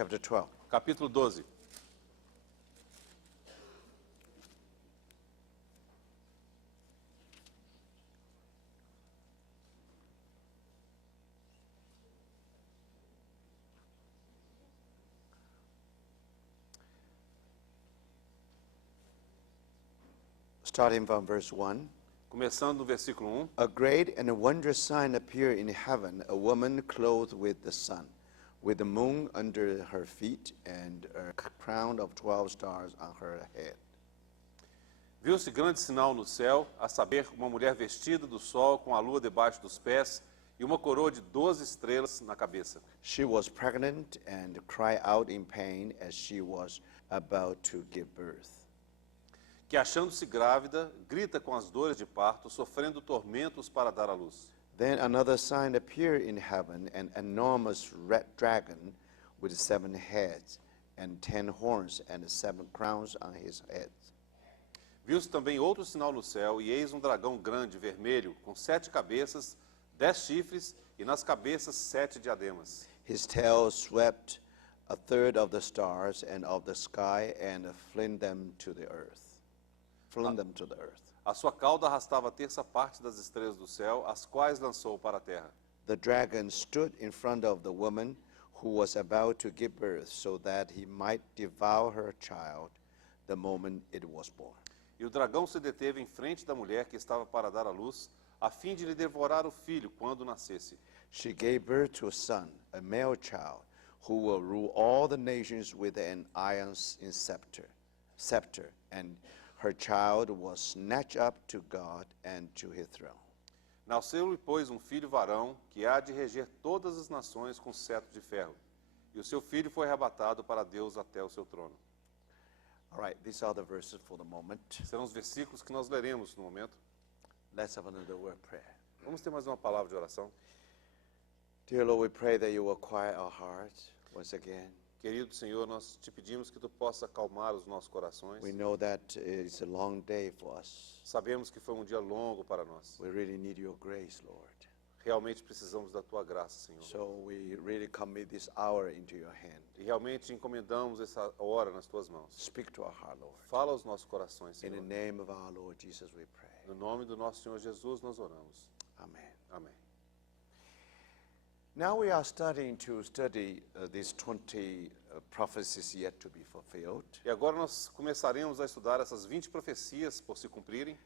chapter 12. Capítulo 12. Starting from verse 1. Começando no versículo 1. A great and a wondrous sign appeared in heaven, a woman clothed with the sun, with the moon under her feet, and a crown of 12 stars on her head. Viu-se grande sinal no céu, a saber, uma mulher vestida do sol, com a lua debaixo dos pés, e uma coroa de 12 estrelas na cabeça. She was pregnant and cried out in pain as she was about to give birth. Que, achando-se grávida, grita com as dores de parto, sofrendo tormentos para dar à luz. Then another sign appeared in heaven, an enormous red dragon with 7 heads and 10 horns and 7 crowns on his head. Viu-se também outro sinal no céu, e eis um dragão grande, vermelho, com 7 cabeças, 10 chifres, e nas cabeças 7 diademas. His tail swept a third of the stars and of the sky and flung them to the earth. A sua cauda arrastava a terça parte das estrelas do céu, as quais lançou para a terra. The dragon stood in front of the woman who was about to give birth, so that he might devour her child the moment it was born. E o dragão se deteve em frente da mulher que estava para dar à luz, a fim de lhe devorar o filho quando nascesse. She gave birth to a son, a male child, who will rule all the nations with an iron scepter, and her child was snatched up to God and to his throne. Nasceu-lhe, pois, filho varão, que há de reger todas as nações com cetro de ferro. E o seu filho foi arrebatado para Deus até o seu trono. All right, these are the verses for the moment. Serão os versículos que nós leremos no momento. Let's have another word prayer. Vamos ter mais uma palavra de oração. Dear Lord, we pray that you will quiet our hearts once again. Querido Senhor, nós te pedimos que tu possa acalmar os nossos corações. We know that it's a long day for us. Sabemos que foi dia longo para nós. We really need your grace, Lord. Realmente precisamos da tua graça, Senhor. So we really commit this hour into your hand. E realmente encomendamos essa hora nas tuas mãos. Speak to our heart, Lord. Fala aos nossos corações, In Senhor. the name of our Lord Jesus we pray. No nome do nosso Senhor Jesus nós oramos. Amen. Amém. Now we are starting to study these 20 prophecies yet to be fulfilled. E agora nós começaremos a estudar essas 20 profecias por se cumprirem.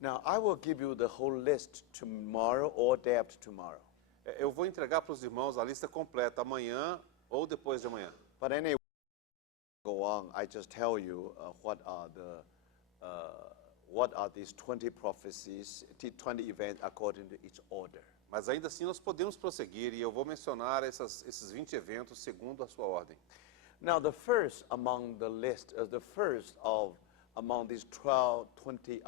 Now I will give you the whole list tomorrow or day after tomorrow. Eu vou entregar para os irmãos a lista completa amanhã ou depois de amanhã. But anyway, go on. I just tell you what are these 20 prophecies, 20 events according to its order. Mas ainda assim nós podemos prosseguir e eu vou mencionar esses 20 eventos segundo a sua ordem. Now the first among the list, among these 20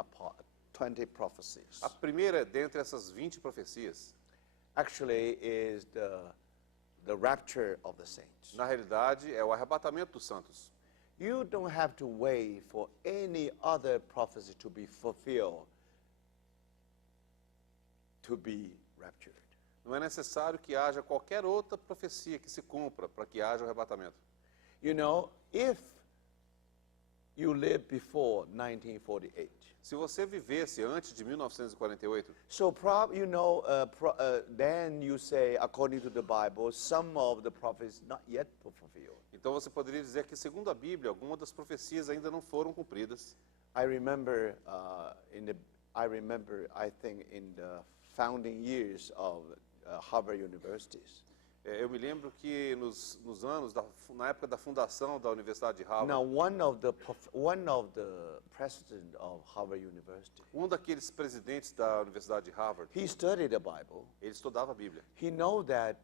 prophecies, A primeira dentre essas 20 profecias, actually is the rapture of the saints. na realidade, é o arrebatamento dos santos. You don't have to wait for any other prophecy to be fulfilled to be raptured. Não é necessário que haja qualquer outra profecia que se cumpra para que haja o arrebatamento. You know, if you live before 1948, Se você vivesse antes de 1948, so then you say, according to the Bible, some of the prophecies not yet fulfilled. então você poderia dizer que, segundo a Bíblia, algumas das profecias ainda não foram cumpridas. I remember, I think, in the founding years of Harvard universities. Eu me lembro que nos anos, na época da fundação da Universidade de Harvard, Now, one of the president of Harvard University, daqueles presidentes da Universidade de Harvard, he studied the Bible. ele estudava a Bíblia. He know that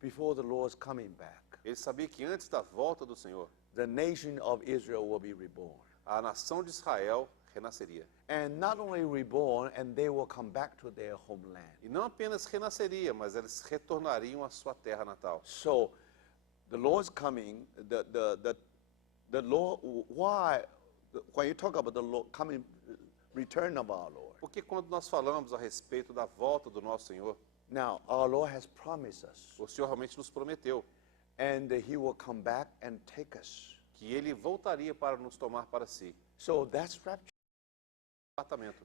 before the Lord's coming back, Ele sabia que antes da volta do Senhor, the nation of Israel will be reborn. a nação de Israel renasceria. And not only reborn, and they will come back to their homeland. E não apenas renasceria, mas eles retornariam à sua terra natal. So, the Lord's coming. The Lord. Why? When you talk about the Lord coming, return of our Lord. Porque quando nós falamos a respeito da volta do nosso Senhor, Now, our Lord has promised us o Senhor realmente nos prometeu. and he will come back and take us. que ele voltaria para nos tomar para si. So that's rapture. Arrebatamento.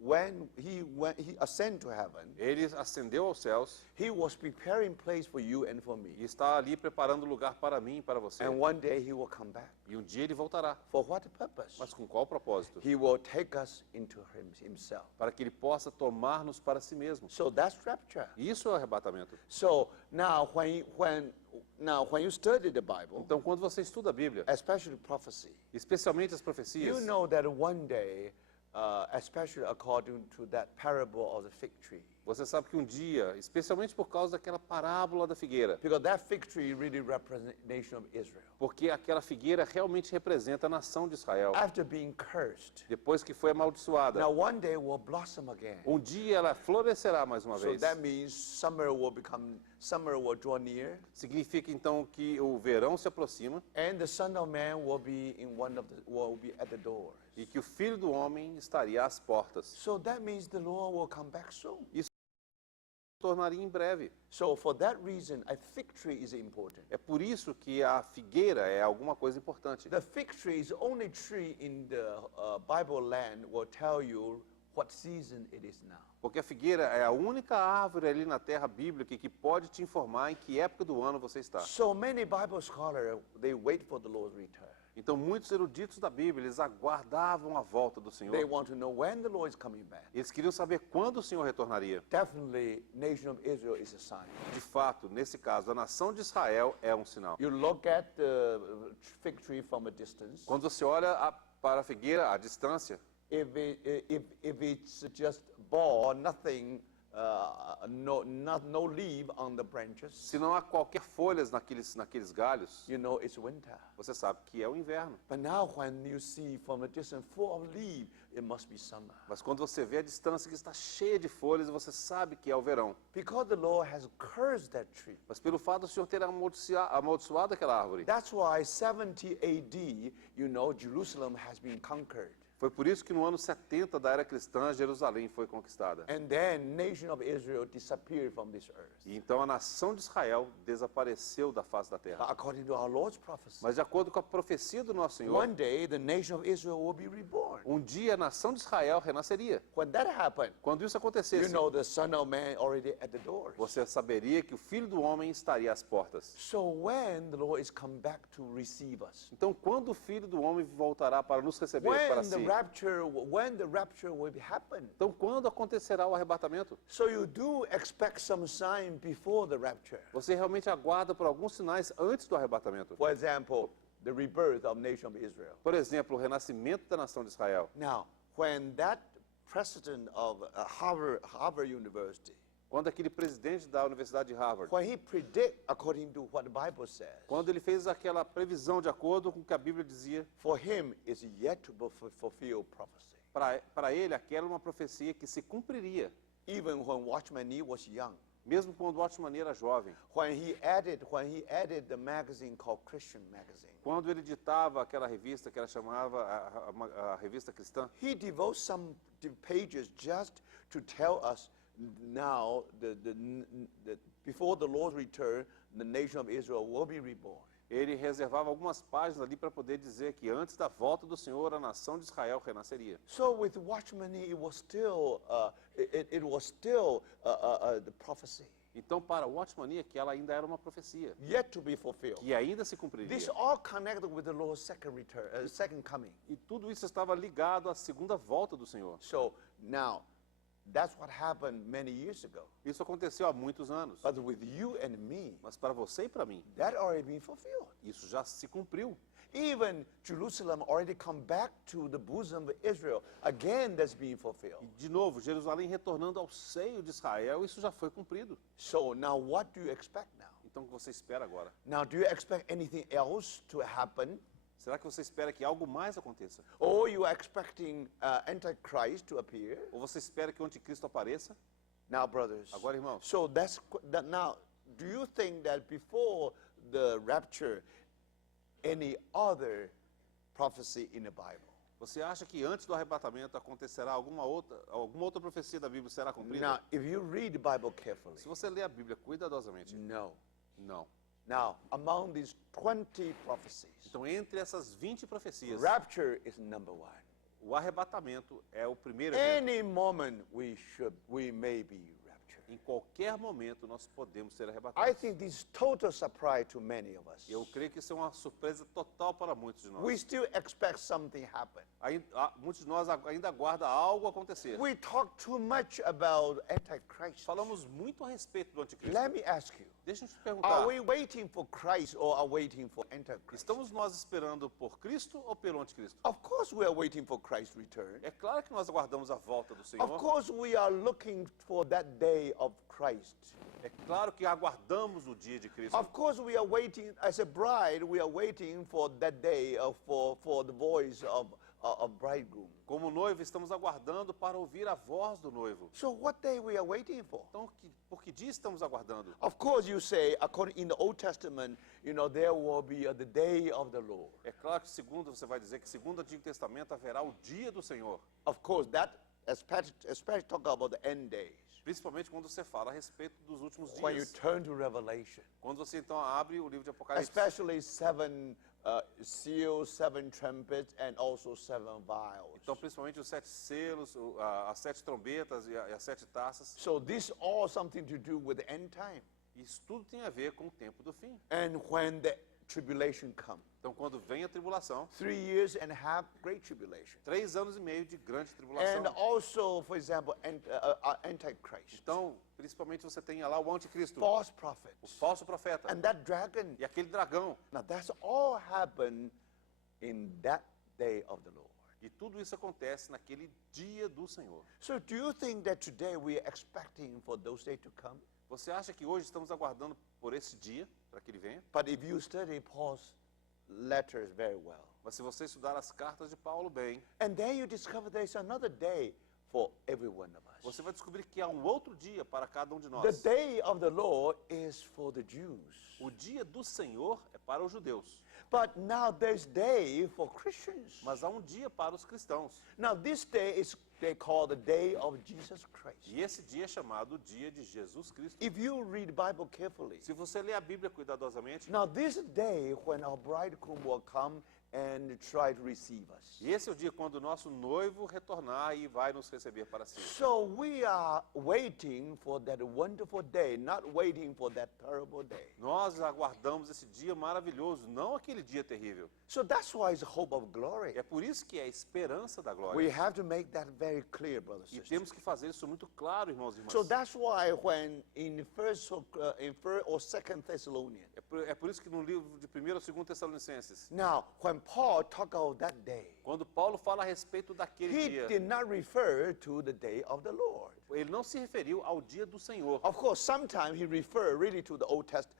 When he ascended to heaven, Ele ascendeu aos céus he was preparing place for you and for me. e está ali preparando lugar para mim e para você. And one day he will come back. E um dia ele voltará. For what purpose? Mas com qual propósito? He will take us into himself. Para que ele possa tomar-nos para si mesmo. So that's rapture. Isso é o arrebatamento. So now when you study the Bible, Então, quando você estuda a Bíblia, especially prophecy, especialmente as profecias, you know that one day, especially according to that parable of the fig tree, você sabe que um dia, especialmente por causa daquela parábola da figueira, because that fig tree really represents the nation of Israel. porque aquela figueira realmente representa a nação de Israel, After being cursed, depois que foi amaldiçoada. now one day will blossom again. Um dia ela florescerá mais uma So vez. that means summer will draw near, Significa então que o verão se aproxima and the Son of Man will be at the doors. e que o Filho do Homem estaria às portas. So that means the Lord will come back soon. Tornaria em breve. So for that reason, a fig tree is important. É por isso que a figueira é alguma coisa importante. The fig tree is the only tree in the Bible land will tell you what season it is now. Porque a figueira é a única árvore ali na terra bíblica que pode te informar em que época do ano você está. So many Bible scholars, they wait for the Lord's return. Então muitos eruditos da Bíblia, eles aguardavam a volta do Senhor. They want to know when the Lord is coming back. Eles queriam saber quando o Senhor retornaria. Definitely, nation of Israel is a sign. De fato, nesse caso, a nação de Israel é um sinal. You look at the fig tree from a distance. Quando você olha para a figueira à distância, If it's just ball, nothing, no leaf on the branches, se não há qualquer folhas naqueles galhos, you know it's winter. você sabe que é o inverno. But now when you see from a distance full of leaves, it must be summer. Mas quando você vê a distância que está cheia de folhas, você sabe que é o verão. Because the Lord has cursed that tree. Mas pelo fato do Senhor ter amaldiçoado aquela árvore, That's why 70 AD, you know, Jerusalem has been conquered. foi por isso que no ano 70 da era cristã, Jerusalém foi conquistada. And then nation of Israel disappeared from this earth. E então a nação de Israel desapareceu da face da terra. According to our Lord's prophecy. Mas de acordo com a profecia do nosso Senhor, One day the nation of Israel will be reborn. um dia a nação de Israel renasceria. When that happened, Quando isso you acontecesse, know the Son of Man already at the doors. você saberia que o Filho do Homem estaria às portas. So when the Lord is come back to receive us, Então, quando o Filho do Homem voltará para nos receber para si? when the rapture will happen. Então, quando acontecerá o arrebatamento? So you do expect some sign before the rapture. Você realmente aguarda por alguns sinais antes do arrebatamento. For example, the rebirth of nation of Israel. Por exemplo, o renascimento da nação de Israel. Now, when that president of Harvard University, Quando aquele presidente da Universidade de Harvard, when he predict according to what the Bible says, quando ele fez aquela previsão de acordo com o que a Bíblia dizia, for him is yet to fulfill prophecy. para ele aquela é uma profecia que se cumpriria, Even when Watchman Nee was young, mesmo quando Watchman Nee era jovem. when he added the magazine called Christian Magazine, Quando ele editava aquela revista que ela chamava a revista cristã, he devotes some pages just to tell us now before the Lord's return, the nation of Israel will be reborn. ele reservava algumas páginas ali para poder dizer que antes da volta do Senhor, a nação de Israel renasceria. So with Watchman Nee, it was still the prophecy Então, para Watchman Nee, aquela ainda era uma profecia, yet to be fulfilled. que ainda se cumpriria. This all connected with the Lord's second coming. E tudo isso estava ligado à segunda volta do Senhor. So now, that's what happened many years ago. Isso aconteceu há muitos anos. But with you and me, Mas para você e para mim, that already been fulfilled. isso já se cumpriu. Even Jerusalem already come back to the bosom of Israel. Again, that's being fulfilled. E, de novo, Jerusalém retornando ao seio de Israel, isso já foi cumprido. So now what do you expect now? Então, o que você espera agora? Now, do you expect anything else to happen? Será que você espera que algo mais aconteça? Or you are expecting Antichrist to appear? Ou você espera que o anticristo apareça? Now, brothers. Agora, irmãos, So now, do you think that before the rapture, any other prophecy in the Bible? você acha que antes do arrebatamento acontecerá alguma outra profecia da Bíblia será cumprida? Now, if you read the Bible carefully, Se você ler a Bíblia cuidadosamente, no. Não. Now, among these 20 prophecies, Então, entre essas 20 profecias, rapture is number one. o arrebatamento é o primeiro evento. Any moment we may be raptured. Em qualquer momento nós podemos ser I arrebatados. think this is total surprise to many of us. Eu creio que isso é uma surpresa total para muitos de We nós. still expect something happen. Muitos de nós ainda aguardam algo acontecer. We talk too much about Antichrist. Falamos muito a respeito do anticristo. Let me ask you, Deixa eu te are perguntar, we waiting for Christ or are waiting for Antichrist? estamos nós esperando por Cristo ou pelo anticristo? Of course we are waiting for Christ's return. É claro que nós aguardamos a volta do Of Senhor. course we are looking for that day of Christ. É claro que aguardamos o dia de Cristo. Of course we are waiting, as a bride, we are waiting for that day for the voice of bridegroom. Como noivo, estamos aguardando para ouvir a voz do noivo. So what day we are waiting for? Então, por que dia estamos aguardando? Of course you say, according in the Old Testament, there will be the day of the Lord. É claro que segundo você vai dizer que segundo o Antigo Testamento haverá o dia do Senhor. Of course, that especially talk about the end days. Principalmente quando você fala a respeito dos últimos When you dias. turn to Revelation, Quando você então abre o livro de Apocalipse. especially 7 seals, 7 trumpets, and also 7 vials. Então, principalmente os 7 selos, as 7 trombetas e as 7 taças. So this all something to do with the end time. Isso tudo tem a ver com o tempo do fim. And when the tribulation comes, Então, quando vem a tribulação, 3 years and a half great tribulation. 3 anos e meio de grande And tribulação. also, for example, Antichrist, Então, principalmente você tem lá o anticristo, false o prophets, falso profeta and that dragon. e aquele dragão. Now that's all happened in that day of the Lord. E tudo isso acontece naquele dia do Senhor. So do you think that today we are expecting for those days to come? Você acha que hoje estamos aguardando por esse dia, para que ele venha? But if you study Paul's letters very well, Mas se você estudar as cartas de Paulo bem, and then you discover there's another day for every one of us. você vai descobrir que há um outro dia para cada um de The nós. day of the Lord is for the Jews. O dia do Senhor é para os judeus, But now there's day for Christians. mas há um dia para os cristãos. Now this day is they call the day of Jesus Christ. E esse dia é chamado dia de Jesus Cristo. If you read the Bible carefully, Se você ler a Bíblia cuidadosamente, now this is the day when our bridegroom will come and try to receive us. e esse é o dia quando o nosso noivo retornar e vai nos receber para si. So we are waiting for that wonderful day, not waiting for that terrible day. Nós aguardamos esse dia maravilhoso, não aquele dia terrível. So that's why it's hope of glory. É por isso que é a esperança da We glória. have to make that very clear, brothers E and sisters. temos que fazer isso muito claro, irmãos e irmãs. So that's why when in first or second Thessalonians, É por isso que no livro de 1º ou 2º Tessalonicenses, now when Paul talk about that day, quando Paulo fala a respeito daquele he dia, did not refer to the day of the Lord. ele não se referiu ao dia do Senhor. Of course, sometimes he referred really to the Old Testament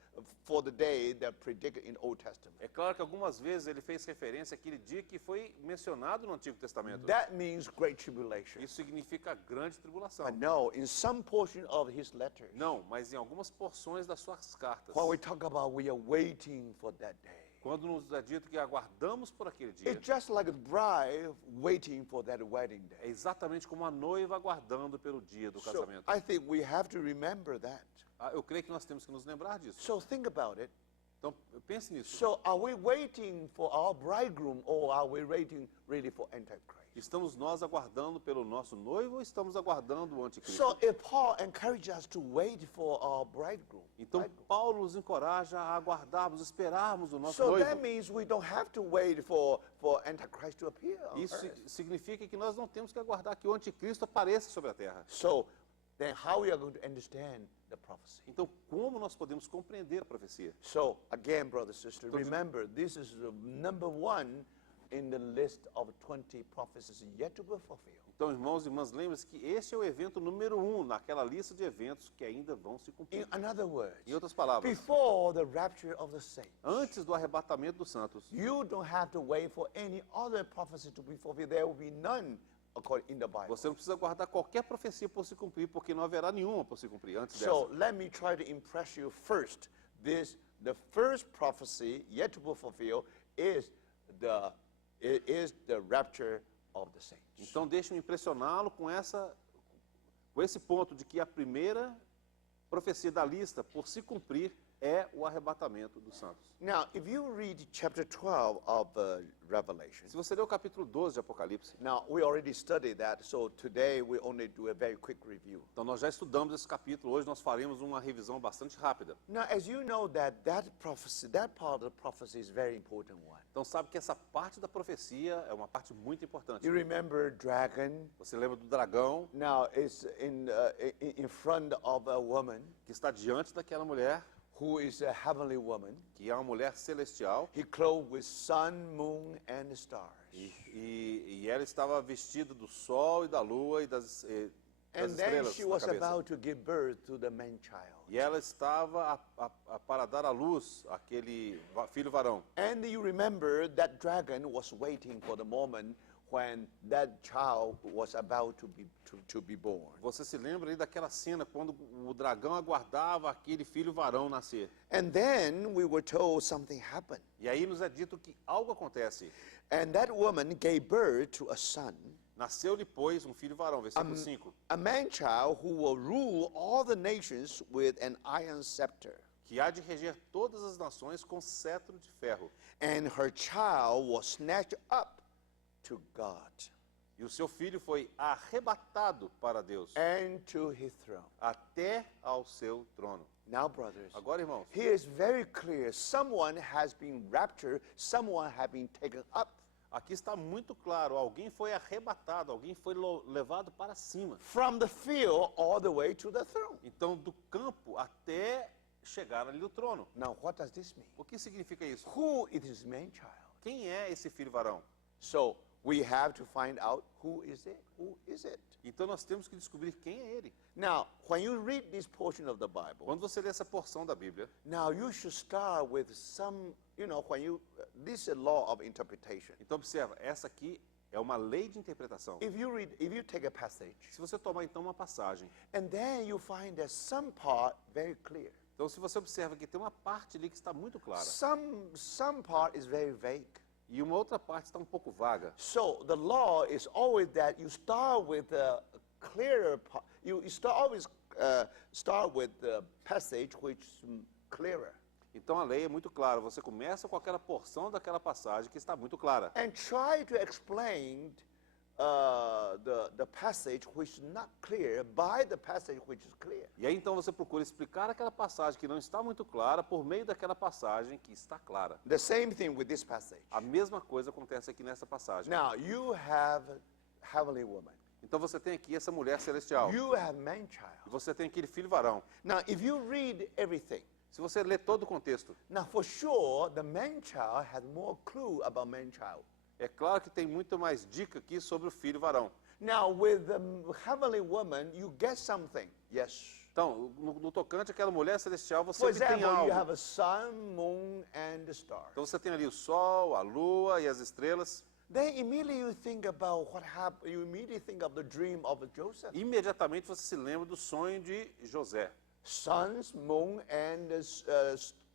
for the day that predicted in Old Testament. É claro que algumas vezes ele fez referência àquele dia que foi mencionado no Antigo Testamento. That means great tribulation. Isso significa grande tribulação. But no, in some portion of his letters, Não, mas em algumas porções das suas cartas, when we talk about we are waiting for that day, quando nos é dito que aguardamos por aquele dia, it's just like a bride waiting for that wedding é day. exatamente como a noiva aguardando pelo dia do So casamento. I think we have to remember that. Eu creio que nós temos que nos lembrar disso. So think about it. Então, pense nisso. So are we waiting for our bridegroom or are we waiting really for Antichrist? Estamos nós aguardando pelo nosso noivo ou estamos aguardando o anticristo? So if Paul encourages us to wait for our bridegroom, Então, Paulo nos encoraja a aguardarmos, esperarmos o nosso so that noivo. means we don't have to wait for Antichrist to appear on Isso earth. significa que nós não temos que aguardar que o anticristo apareça sobre a terra. So then how we are going to understand the prophecy? Então, como nós podemos compreender a profecia? So again, brother, sister, remember this is the number one in the list of 20 prophecies yet to be fulfilled. Então, irmãos e irmãs, lembre-se que este é o evento número 1 naquela lista de eventos que ainda vão se cumprir. In other words, Em outras palavras, before the rapture of the saints, antes do arrebatamento dos santos, you don't have to wait for any other prophecy to be fulfilled. There will be none according in the Bible. você não precisa aguardar qualquer profecia por se cumprir, porque não haverá nenhuma por se cumprir antes So dessa. let me try to impress you first. The first prophecy yet to be fulfilled is the rapture of the saints. Então, deixe-me impressioná-lo com esse ponto de que a primeira profecia da lista por se cumprir é o arrebatamento dos santos. Now, if you read chapter 12 of Revelation, Se você ler o capítulo 12 de Apocalipse, now we already studied that, so today we only do a very quick review. então nós já estudamos esse capítulo, hoje nós faremos uma revisão bastante rápida. Now, as you know that prophecy, that part of the prophecy is very important one. Então sabe que essa parte da profecia é uma parte muito importante. You remember dragon? Você lembra do dragão Now, it's in front of a woman que está diante daquela mulher, who is a heavenly woman. que é uma mulher celestial, He clothed with sun, moon, and stars. e ela estava vestida do sol e da lua e das And then estrelas she na was cabeça. about to give birth to the man-child. E ela estava para dar à luz aquele filho varão. And you remember that dragon was waiting for the moment when that child was about to be born. Você se lembra aí daquela cena quando o dragão aguardava aquele filho varão nascer? And then we were told something happened. E aí nos é dito que algo acontece. And that woman gave birth to a son, Nasceu-lhe, pois, um filho varão, versículo 5, a man-child who will rule all the nations with an iron scepter. que há de reger todas as nações com cetro de ferro. And her child was snatched up to God E o seu filho foi arrebatado para Deus, and to his throne. até ao seu trono. Now, brothers, Agora, irmãos, here is very clear. Someone has been raptured, someone has been taken up. aqui está muito claro, alguém foi arrebatado, alguém foi levado para cima. From the field all the way to the throne. Então, do campo até chegar ali no trono. Now, what does this mean? O que significa isso? Who is this man-child? Quem é esse filho varão? So we have to find out who is it. Who is it? Então nós temos que descobrir quem é ele. Now, when you read this portion of the Bible, Quando você lê essa porção da Bíblia, now you should start with some, this is a law of interpretation. então observa, essa aqui é uma lei de interpretação. If you take a passage, Se você tomar então uma passagem, and then you find that some part very clear, então se você observa que tem uma parte ali que está muito clara some part is very vague. e uma outra parte está um pouco vaga. So the law is always that you start with a clearer part. You always start with the passage which is clearer, Então a lei é muito clara, você começa com aquela porção daquela passagem que está muito clara. and try to explain the passage which is not clear by the passage which is clear. E aí então você procura explicar aquela passagem que não está muito clara por meio daquela passagem que está clara. The same thing with this passage. A mesma coisa acontece aqui nessa passagem. Now you have heavenly woman. Então você tem aqui essa mulher celestial. You have man-child. E você tem aquele filho varão. Now, if you read everything, Se você lê todo o contexto, now for sure the man-child has more clue about man-child. é claro que tem muito mais dica aqui sobre o filho varão. Now, with the heavenly woman, you get something. Yes. Então, no tocante àquela mulher celestial, você For obtém example, algo. you have a sun, moon, and the stars. Então você tem ali o sol, a lua e as estrelas. Then immediately you think about what happened. You immediately think of the dream of Joseph. Imediatamente você se lembra do sonho de José. Suns, moon, and the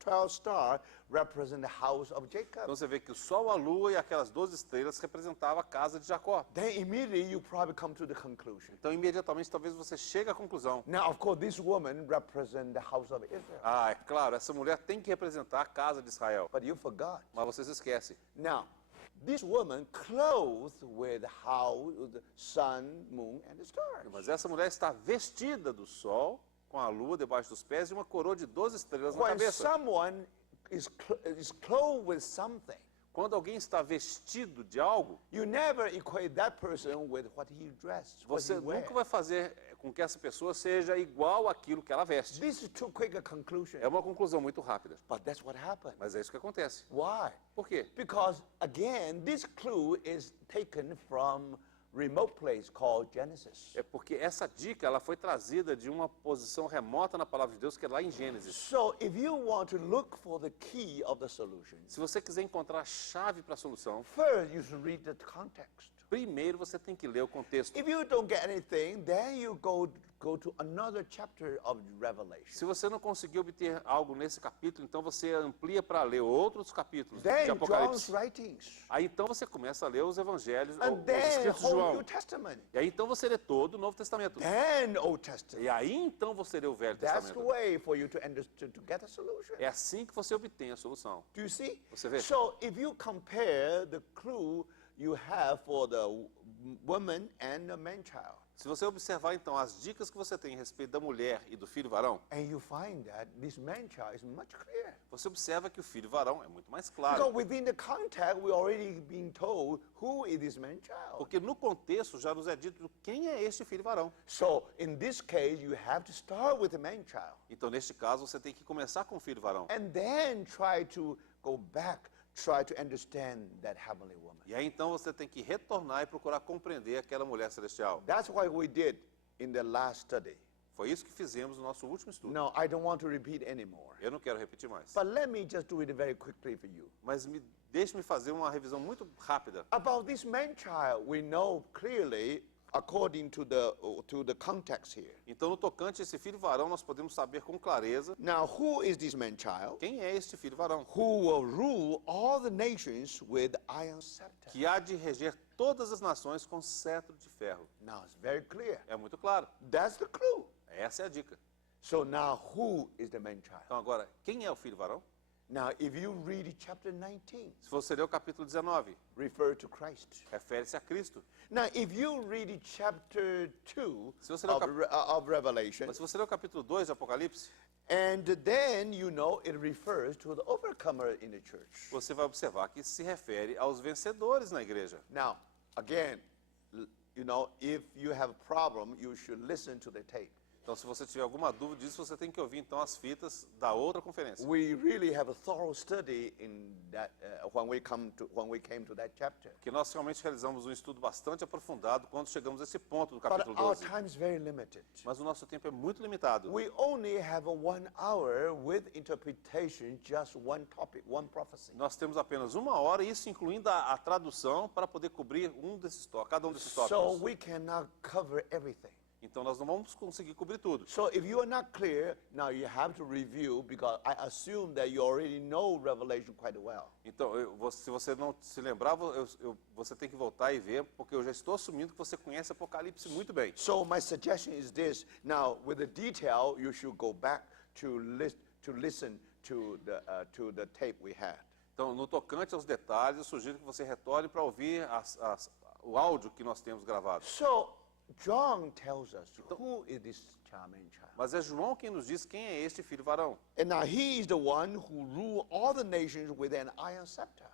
12 stars represent the house of Jacob. Então você vê que o sol, a lua e aquelas 12 estrelas representavam a casa de Jacó. Then immediately you probably come to the conclusion. Então imediatamente talvez você chegue à conclusão. Now, of course, this woman represents the house of Israel. Ah, é claro, essa mulher tem que representar a casa de Israel. But you forgot. Mas você se esquece. Now, this woman clothed with how the sun, moon, and the stars. Mas essa mulher está vestida do sol, com a lua debaixo dos pés e uma coroa de 12 estrelas na When cabeça. someone is clothed with something, Quando alguém está vestido de algo, you never equate that person with what he dressed, what você he wears. nunca vai fazer com que essa pessoa seja igual àquilo que ela veste. This is too quick a conclusion. É uma conclusão muito rápida. But that's what happened. Mas é isso que acontece. Why? Por quê? Because, again, this clue is taken from remote place called Genesis. É porque essa dica ela foi trazida de uma posição remota na palavra de Deus, que é lá em Gênesis. So if you want to look for the key of the solution, Se você quiser encontrar a chave para a solução, first you should read the context. primeiro você tem que ler o contexto. If you don't get anything, then you go to another chapter of Revelation. Se você não conseguir obter algo nesse capítulo, então você amplia para ler outros capítulos de Then John's Apocalipse. writings. Aí então você começa a ler os evangelhos, And os then escritos de whole João. New Testament. E aí então você lê todo o Novo Testamento. Then Old Testament. E aí então você lê o Velho That's the Testamento. way for you to understand, to get a solution. É assim que você obtém a solução. Do you see? Você vê? So if you compare the clue you have for the woman and the man-child, Se você observar então as dicas que você tem a respeito da mulher e do filho varão, and you find that this man-child is much clearer. você observa que o filho varão é muito mais Because claro. within the context, we already been told who is this man-child. Porque no contexto já nos é dito quem é este filho varão. So in this case, you have to start with the man-child, Então neste caso você tem que começar com o filho varão. and then try to go back, try to understand that heavenly woman. E aí então você tem que retornar e procurar compreender aquela mulher celestial. That's what we did in the last study. Foi isso que fizemos no nosso último estudo. No, I don't want to repeat anymore. Eu não quero repetir mais. But let me just do it very quickly for you. Mas deixe-me fazer uma revisão muito rápida. About this man-child, we know clearly, according to the context here. Então no tocante a esse filho varão nós podemos saber com clareza Now, who is this man-child? quem é este filho varão. Who will rule all the nations with iron scepter. Que há de reger todas as nações com cetro de ferro. Now, it's very clear. É muito claro. That's the clue. Essa é a dica. So now, who is the man-child? Então agora, quem é o filho varão? Now, if you read chapter 19, Se você ler o capítulo 19, refer to Christ. refere-se a Cristo. Now, if you read chapter 2 Se você ler o of Revelation, Mas se você ler o capítulo 2 de Apocalipse, and then you know it refers to the overcomer in the church. você vai observar que se refere aos vencedores na igreja. Now, again, you know, if you have a problem, you should listen to the tape. Então, se você tiver alguma dúvida disso, você tem que ouvir então as fitas da outra conferência. We really have a thorough study in that when we came to that chapter. Porque nós realmente realizamos um estudo bastante aprofundado quando chegamos a esse ponto do But capítulo our 12. time is very limited. Mas o nosso tempo é muito limitado. We only have a 1 hour with interpretation, just one topic, one prophecy. Nós temos apenas 1 hora, isso incluindo a tradução, para poder cobrir cada um desses tópicos. So we cannot cover everything. Então nós não vamos conseguir cobrir tudo. So if you are not clear, now you have to review, because I assume that you already know Revelation quite well. Então, se você não se lembrar, você tem que voltar e ver, porque eu já estou assumindo que você conhece Apocalipse muito bem. So my suggestion is this: now, with the detail, you should go back to listen to the tape we had. Então, no tocante aos detalhes, eu sugiro que você retorne para ouvir o áudio que nós temos gravado. So John tells us who is this man-child. Mas é João quem nos diz quem é este filho varão. And now he is the one who rule all the nations with an iron scepter.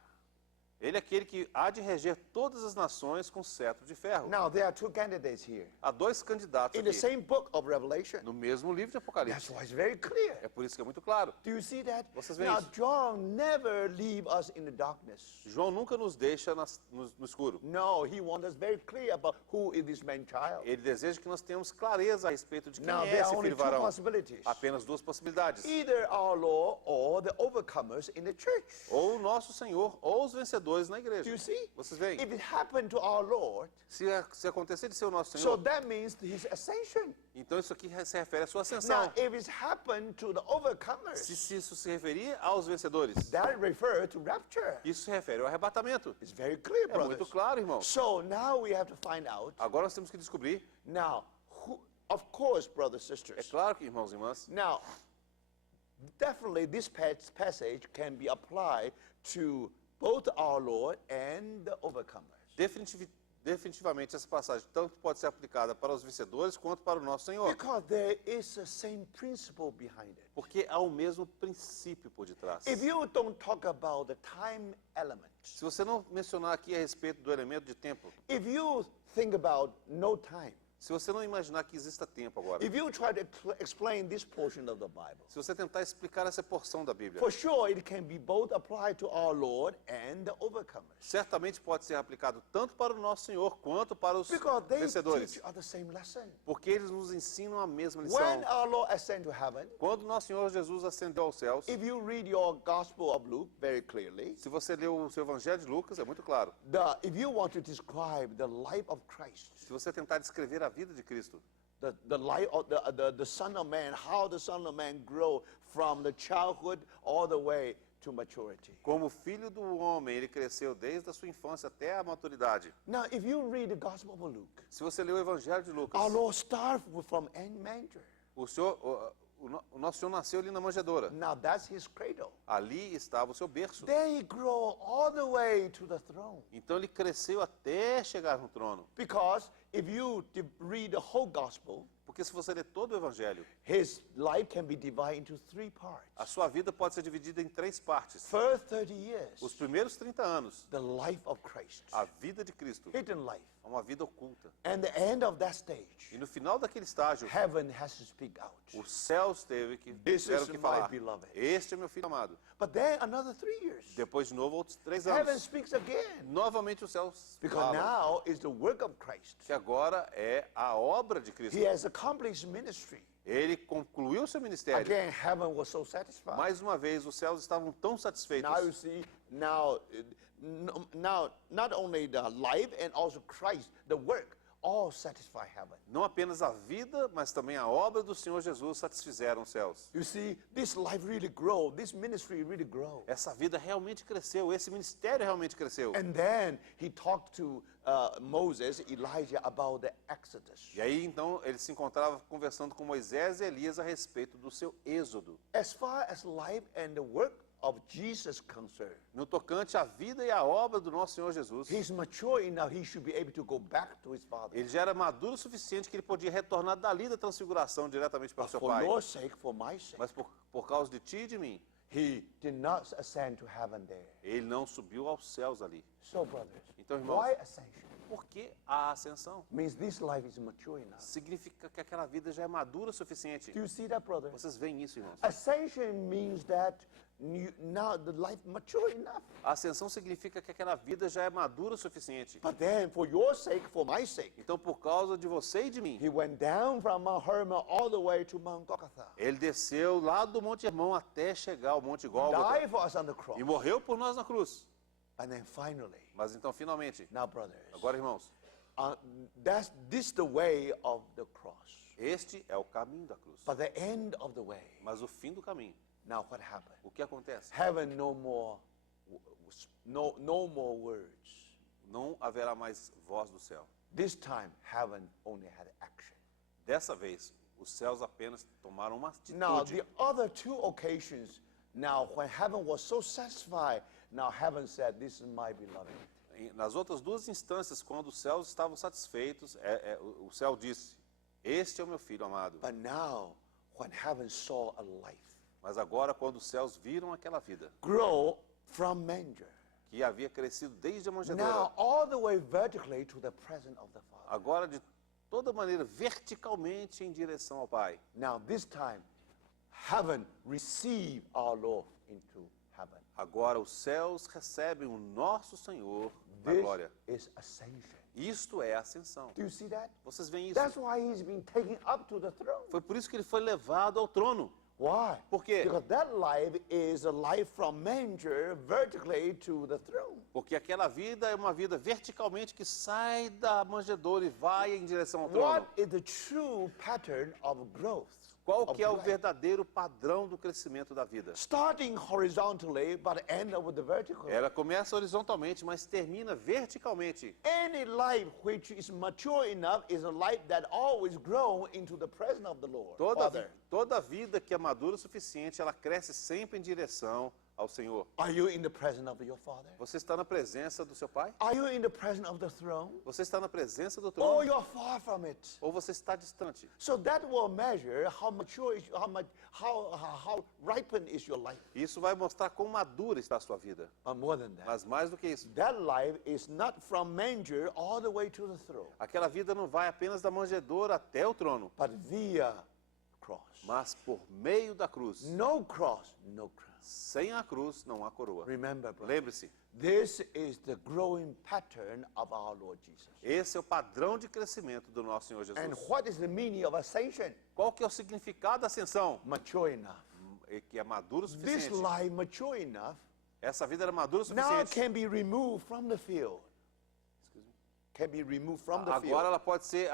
Ele é aquele que há de reger todas as nações com cetro de ferro. Now there are two candidates here Há dois candidatos in the aqui, same book of Revelation. no mesmo livro de That's Apocalipse. why it's very clear. É por isso que é muito claro. Do you see that? Vocês veem Now isso? John never leave us in the darkness. João nunca nos deixa no escuro. No, he wants us very clear about who is this man-child. Ele deseja que nós tenhamos clareza a respeito de quem Now é there are esse only filho two varão. possibilities: Apenas duas possibilidades. either our Lord or the overcomers in the church. Ou o nosso Senhor, ou os vencedores na Do igreja. you see? Vocês veem? If it happened to our Lord, Se acontecer de ser o nosso so Senhor, that means his ascension. então isso aqui se refere à sua ascensão. Now, if it happened to the overcomers, Se isso se referir aos vencedores, that refers to rapture. isso se refere ao arrebatamento. It's very clear, É muito brothers. claro, irmãos. So now we have to find out. Agora nós temos que descobrir, Now, of course, brothers and é sisters. claro que, irmãos e irmãs, Now, definitely this passage can be applied to both our Lord and the overcomers. definitivamente essa passagem tanto pode ser aplicada para os vencedores quanto para o nosso Senhor. Because there is the same principle behind it. Porque há o mesmo princípio por detrás. If you don't talk about the time element, Se você não mencionar aqui a respeito do elemento de tempo, if you think about no time, Se você não imaginar que exista tempo agora, if you try to explain this portion of the Bible, se você tentar explicar essa porção da Bíblia, for sure it can be both applied to our Lord and the overcomers. certamente pode ser aplicado tanto para o nosso Senhor quanto para os Because they vencedores, teach us the same lesson. porque eles nos ensinam a mesma When lição. our Lord ascended to heaven, Quando nosso Senhor Jesus ascendeu aos céus, if you read your Gospel of Luke very clearly, se você ler o seu Evangelho de Lucas, é muito claro. if you want to describe the life of Christ, Se você tentar descrever a vida de Cristo, the life of the Son of Man, how the Son of Man grow from the childhood all the way to maturity. como filho do homem, ele cresceu desde a sua infância até a maturidade. Now, if you read the Gospel of Luke, Se você ler o Evangelho de Lucas, our Lord starts from manger. o nosso Senhor nasceu ali na manjedoura. Now, that's his cradle. Ali estava o seu berço. Then he grow all the way to the throne. Então ele cresceu até chegar no trono. Because if you read the whole Gospel, Porque se você ler todo o Evangelho, his life can be divided into 3 parts. a sua vida pode ser dividida em 3 partes. First 30 years, Os primeiros 30 anos, the life of Christ, a vida de Cristo, hidden life. é uma vida oculta. And the end of that stage, E no final daquele estágio, heaven has to speak out. os céus This tiveram is que my falar: beloved. este é meu filho amado. But then another 3 years, Depois de novo, outros 3 heaven anos. speaks again. Novamente os céus Because falam now is the work of Christ. que agora é a obra de Cristo. He has accomplished ministry. Ele concluiu seu ministério. Again, heaven was so satisfied. Mais uma vez, os céus estavam tão satisfeitos. Now you see, now not only the life and also Christ, the work, all satisfy heaven. Não apenas a vida, mas também a obra do Senhor Jesus satisfizeram os céus. You see, this life really grow, this ministry really grow. Essa vida realmente cresceu, esse ministério realmente cresceu. And then he talked to Moses, Elijah about the Exodus. E aí então ele se encontrava conversando com Moisés e Elias a respeito do seu êxodo. As far as life and the work of Jesus concerned, No tocante à vida e à obra do nosso Senhor Jesus, he's mature enough, he should be able to go back to his father. ele já era maduro o suficiente que ele podia retornar dali da transfiguração diretamente para o seu For pai. your sake, for my sake, Mas por causa de ti e de mim, he did not ascend to heaven there. ele não subiu aos céus ali. So, brothers, Então, irmãos, why ascension? Por que a ascensão? Means this life is mature enough. Significa que aquela vida já é madura o suficiente. Do you see that, brother? Vocês veem isso, irmãos? Ascension means that now the life mature enough. A ascensão significa que aquela vida já é madura o suficiente. But then, for your sake, for my sake, Então, por causa de você e de mim, he went down from Mount Hermon all the way to Mount Golgotha. ele desceu lá do Monte Hermon até chegar ao Monte Gólgota Died for us on the cross. e morreu por nós na cruz. And then finally, Mas então, finalmente, now, brothers, agora, irmãos, this the way of the cross. este é o caminho da cruz. But the end of the way, Mas o fim do caminho, now what happened? o que acontece? Heaven no more words. Não haverá mais voz do céu. This time, heaven only had action. Dessa vez, os céus apenas tomaram uma Now, atitude. the other 2 occasions, now when heaven was so satisfied, now heaven said, this is my beloved. Nas outras 2 instâncias, quando os céus estavam satisfeitos, o céu disse: este é o meu filho amado. But now, when heaven saw a life Mas agora, quando os céus viram aquela vida, grow from manger, que havia crescido desde a now manjedoura, all the way vertically to the presence of the Father. agora de toda maneira, verticalmente em direção ao Pai. Now, this time, heaven received our Lord into heaven. Agora os céus recebem o nosso Senhor na This glória. is ascension. Isto é ascensão. Do you see that? Vocês veem isso? That's why he's been taken up to the throne. Foi por isso que ele foi levado ao trono. Why? Por quê? Because that life is a life from manger vertically to the throne. Porque aquela vida é uma vida verticalmente que sai da manjedoura e vai em direção ao trono. What is the true pattern of growth? Qual of que é o life? verdadeiro padrão do crescimento da vida? Starting horizontally, but end up with the vertical. Ela começa horizontalmente, mas termina verticalmente. Any life which is mature enough is a life that always grows into the presence of the Lord. Father. Toda vida que é madura o suficiente, ela cresce sempre em direção ao Senhor? Are you in the presence of your Father? Você está na presença do seu Pai? Are you in the presence of the throne? Você está na presença do Or trono? you're far from it? Ou você está distante? So that will measure how mature is, how ripened is your life. Isso vai mostrar quão madura está a sua vida. But more than that, Mas mais do que isso, that life is not from manger all the way to the throne, aquela vida não vai apenas da manjedoura até o trono, but via cross. mas por meio da cruz. No cross, no crown. Sem a cruz não há coroa. Remember, brother, Lembre-se, this is the growing pattern of our Lord Jesus. esse é o padrão de crescimento do nosso Senhor And Jesus. what is the meaning of ascension? Qual que é o significado da ascensão? Mature enough. É que é maduro o This suficiente. life mature enough Essa vida era madura o now suficiente. can be removed from the field. Can be removed from the Agora field ela pode ser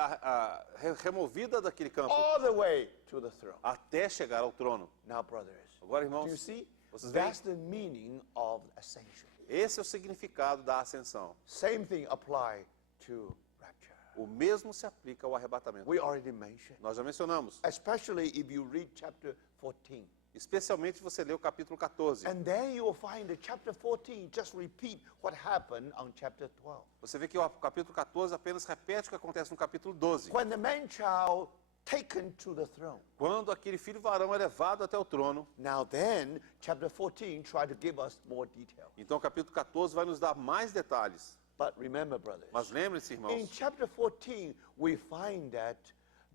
removida daquele campo all the way to the throne. até chegar ao trono. Now, brothers, Agora, do you irmãos, see? vocês That's the meaning of ascension. esse é o significado da ascensão. Same thing apply to rapture. O mesmo se aplica ao arrebatamento. We already mentioned, Nós já mencionamos, especially if you read chapter 14. especialmente se você lê o capítulo 14. And then you will find that chapter 14 just repeat what happened on chapter 12. Você vê que o capítulo 14 apenas repete o que acontece no capítulo 12. When the man-child taken to the throne. Quando aquele filho varão é levado até o trono, Now then, chapter 14 try to give us more detail. então o capítulo 14 vai nos dar mais detalhes. But remember, brothers, Mas lembre-se, in irmãos, chapter 14 we find that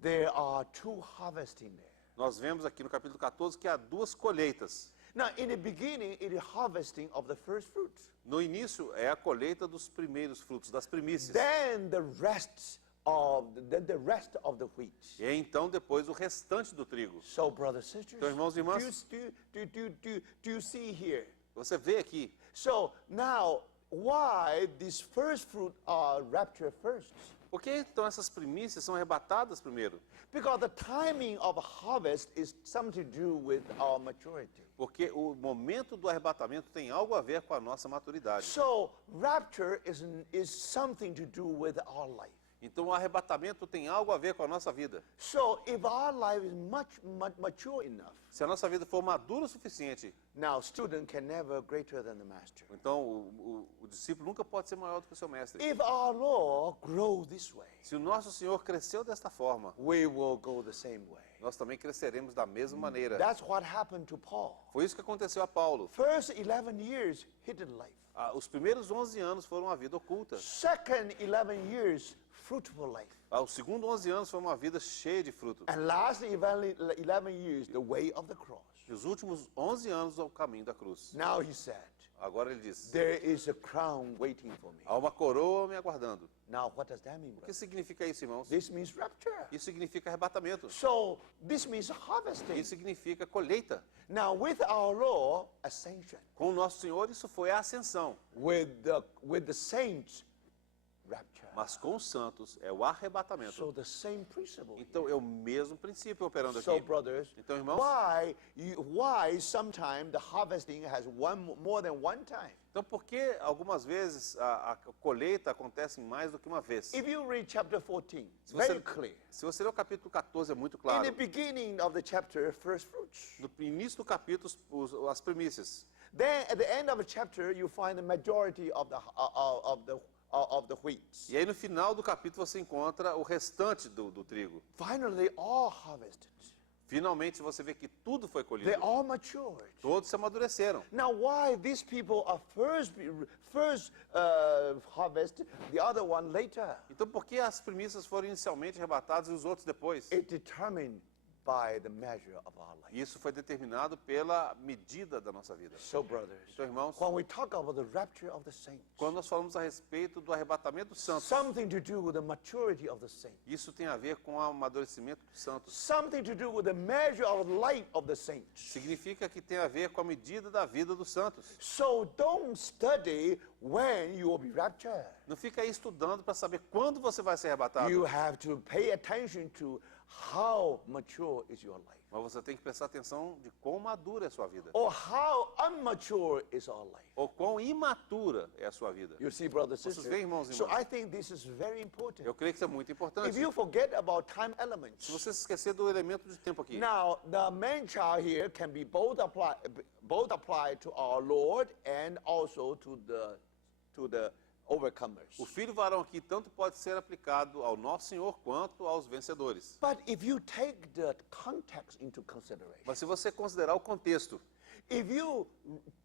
there are two harvesting there. nós vemos aqui no capítulo 14 que há duas colheitas. Now, in the beginning, it is harvesting of the first fruits. No início é a colheita dos primeiros frutos, das primícias. Then the rest of the wheat. E então depois o restante do trigo. So, brothers, sisters, Então, irmãos e irmãs, do you see here? você vê aqui. So now, why these first fruit are raptured first? Por que então essas primícias são arrebatadas primeiro? Because the timing of harvest is something to do with our maturity. Porque o momento do arrebatamento tem algo a ver com a nossa maturidade. So rapture is something to do with our life. Então o arrebatamento tem algo a ver com a nossa vida. So if our life is much mature enough, Se a nossa vida for madura o suficiente, now student can never greater than the master. então o discípulo nunca pode ser maior do que o seu mestre. If our Lord grow this way, Se o nosso Senhor cresceu desta forma, we will go the same way. nós também cresceremos da mesma maneira. That's what happened to Paul. Foi isso que aconteceu a Paulo. First 11 years, hidden life. Os primeiros 11 anos foram uma vida oculta. Second 11 years, fruitful life. Os segundos 11 anos foi uma vida cheia de fruto. And last 11 years, the way of the cross. E os últimos 11 anos ao caminho da cruz. Now he said, Agora ele diz, there is a crown waiting for me. há uma coroa me aguardando. Now what does that mean, O que brother? significa isso, irmãos? This means rapture. Isso significa arrebatamento. So this means harvesting. Isso significa colheita. Now with our Lord, ascension. Com o nosso Senhor, isso foi a ascensão. With the saints, rapture. Mas com os santos é o arrebatamento. So the same principle. Então é o mesmo princípio operando So aqui. brothers, Então, irmãos, why sometimes the harvesting has more than one time? então por que algumas vezes a colheita acontece em mais do que uma vez? If you read chapter 14, Se você, very clear. se você ler o capítulo 14 é muito In claro. the beginning of the chapter, first fruits. No início do capítulo, as primícias. Then at the end of the chapter, you find the majority of the wheat. E aí no final do capítulo você encontra o restante do trigo. Finally, all harvested. Finalmente você vê que tudo foi colhido. They all matured. Todos se amadureceram. Now, why these people are first harvest, the other one later? Então por que as primícias foram inicialmente arrebatadas e os outros depois? It's determined by the measure of our life. Isso foi determinado pela medida da nossa vida. So, brothers, Então, irmãos, when we talk about the rapture of the saints, quando nós falamos a respeito do arrebatamento dos santos, something to do with the maturity of the saints, isso tem a ver com o amadurecimento dos santos. something to do with the measure of life of the saints. Significa que tem a ver com a medida da vida dos santos. So don't study when you will be raptured. Não fica aí estudando para saber quando você vai ser arrebatado. You have to pay attention to how mature is your life, Mas você tem que prestar atenção de quão madura é a sua vida. or how unmature is our life. Ou quão imatura é a sua vida. You see, brothers and Vocês veem, irmãos e sisters? So irmãs? I think this is very important. Eu creio que isso é muito importante. If you forget about time Se elements, você se esquecer do elemento de tempo aqui, now the man-child here can be both both apply to our Lord and also to the overcomers. O filho varão aqui tanto pode ser aplicado ao nosso Senhor quanto aos vencedores. But if you take the context into consideration, Mas se você considerar o contexto, if you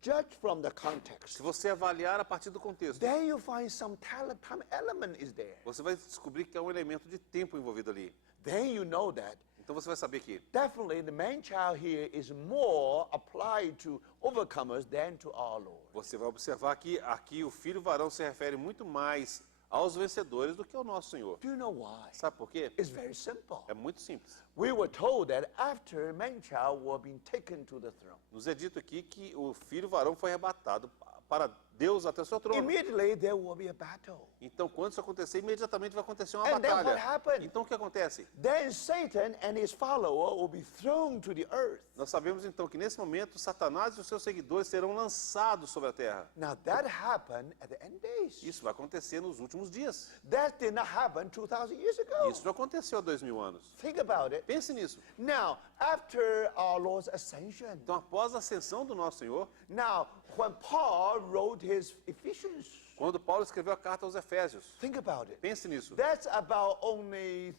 judge from the context, se você avaliar a partir do contexto, then you find some time element is there. você vai descobrir que há um elemento de tempo envolvido ali. Then you know that Então você vai saber que definitely the man-child here is more applied to overcomers than to our Lord. você vai observar que aqui o filho varão se refere muito mais aos vencedores do que ao nosso Senhor. Do you know why? Sabe por quê? It's very simple. É muito simples. We were told that after man-child were being taken to the throne, Nos é dito aqui que o filho varão foi arrebatado para Deus até o seu trono. immediately there will be a battle. Então, quando isso acontecer, imediatamente vai acontecer uma And then what batalha. happened? Então, o que acontece? Then Satan and his follower will be thrown to the earth. Nós sabemos então que nesse momento Satanás e os seus seguidores serão lançados sobre a terra. Now that happened at the end days. Isso vai acontecer nos últimos dias. That did not happen 2,000 years ago. Isso não aconteceu há 2000 anos. Think about it. Pense nisso. Now, after our Lord's ascension, Então, após a ascensão do nosso Senhor, now when Paul wrote his Ephesians, quando Paulo escreveu a carta aos Efésios, think about it. pense nisso. That's about only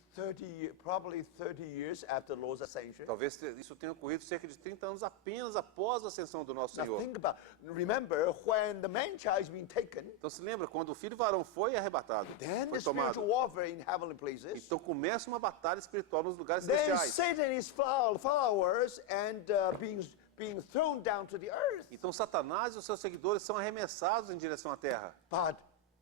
probably 30 years after the Lord's ascension. Talvez isso tenha ocorrido cerca de 30 anos apenas após a ascensão do nosso Now Senhor. think about, remember when the man-child is being taken, Então se lembra, quando o filho varão foi arrebatado, then foi the tomado. spiritual warfare in heavenly places. Então começa uma batalha espiritual nos lugares Then celestiais. Satan and his followers and being thrown down to the earth. Então Satanás e os seus seguidores são arremessados em direção à terra. But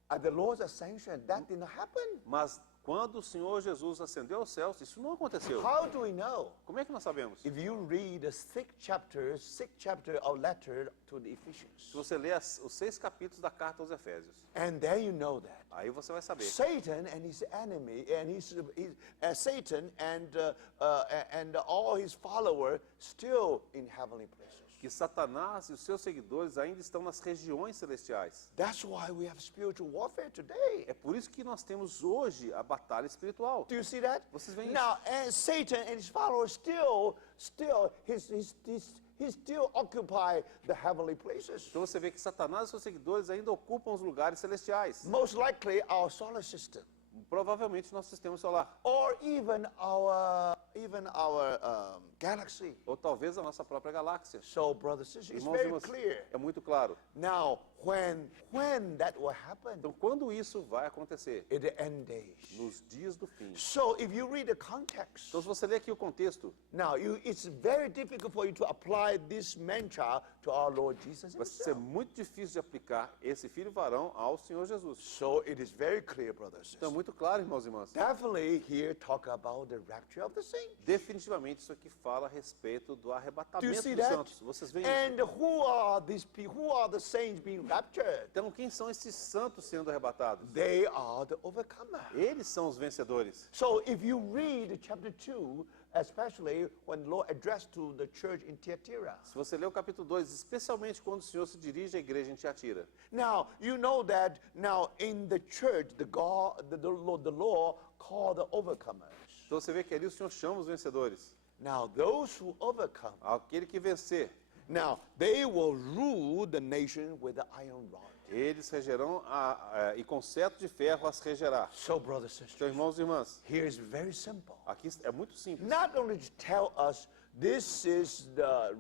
at the Lord's ascension, that did not happen. Mas quando o Senhor Jesus ascendeu aos céus, isso não aconteceu. How do we know? Como é que nós sabemos? If you read the sixth chapter of letter to the Ephesians, Se você ler os 6 capítulos da carta aos Efésios, and then you know that aí você vai saber. Satan and his enemy and Satan and all his followers still in heavenly places. Que Satanás e os seus seguidores ainda estão nas regiões celestiais. That's why we have spiritual warfare today. É por isso que nós temos hoje a batalha espiritual. Do you see that? Vocês veem Now, and Satan and his followers he still occupy the heavenly places. Então você vê que Satanás e seus seguidores ainda ocupam os lugares celestiais. Most likely our solar system, Provavelmente nosso sistema solar. or even our galaxy. Ou talvez a nossa própria galáxia. So, brothers and sisters, it's Irmãos e very irmãs, clear. é muito claro. Now, when that will happen, Então quando isso vai acontecer? in the end days. Nos dias do fim. So, if you read the context, Então se você ler aqui o contexto, now it's very difficult for you to apply this man-child to our Lord Jesus vai ser himself. muito difícil de aplicar esse filho varão ao Senhor Jesus. So, it is very clear, brothers and Então é sisters. muito claro, irmãos e irmãs. Definitely here talk about the rapture of the saints. Definitivamente isso aqui fala a respeito do Do you arrebatamento see dos that? santos. Vocês veem isso? And who are these people? Who are the saints being raptured? Então quem são esses santos sendo arrebatados? They are the overcomer. Eles são os vencedores. So if you read chapter 2, especially when the Lord addressed to the church in Thyatira. Se você ler o capítulo 2, especialmente quando o Senhor se dirige à igreja em Tiatira, Now, you know that now in the church, the Lord called the overcomers. então você vê que ali o Senhor chama os vencedores. Now, those who overcome, Aquele que vencer, now they will rule the nation with the iron rod. eles regerão e com cetro de ferro as regerá. So, brothers and Então, sisters, irmãos e irmãs, here is very simple. aqui é muito simples. Not only to tell us this is the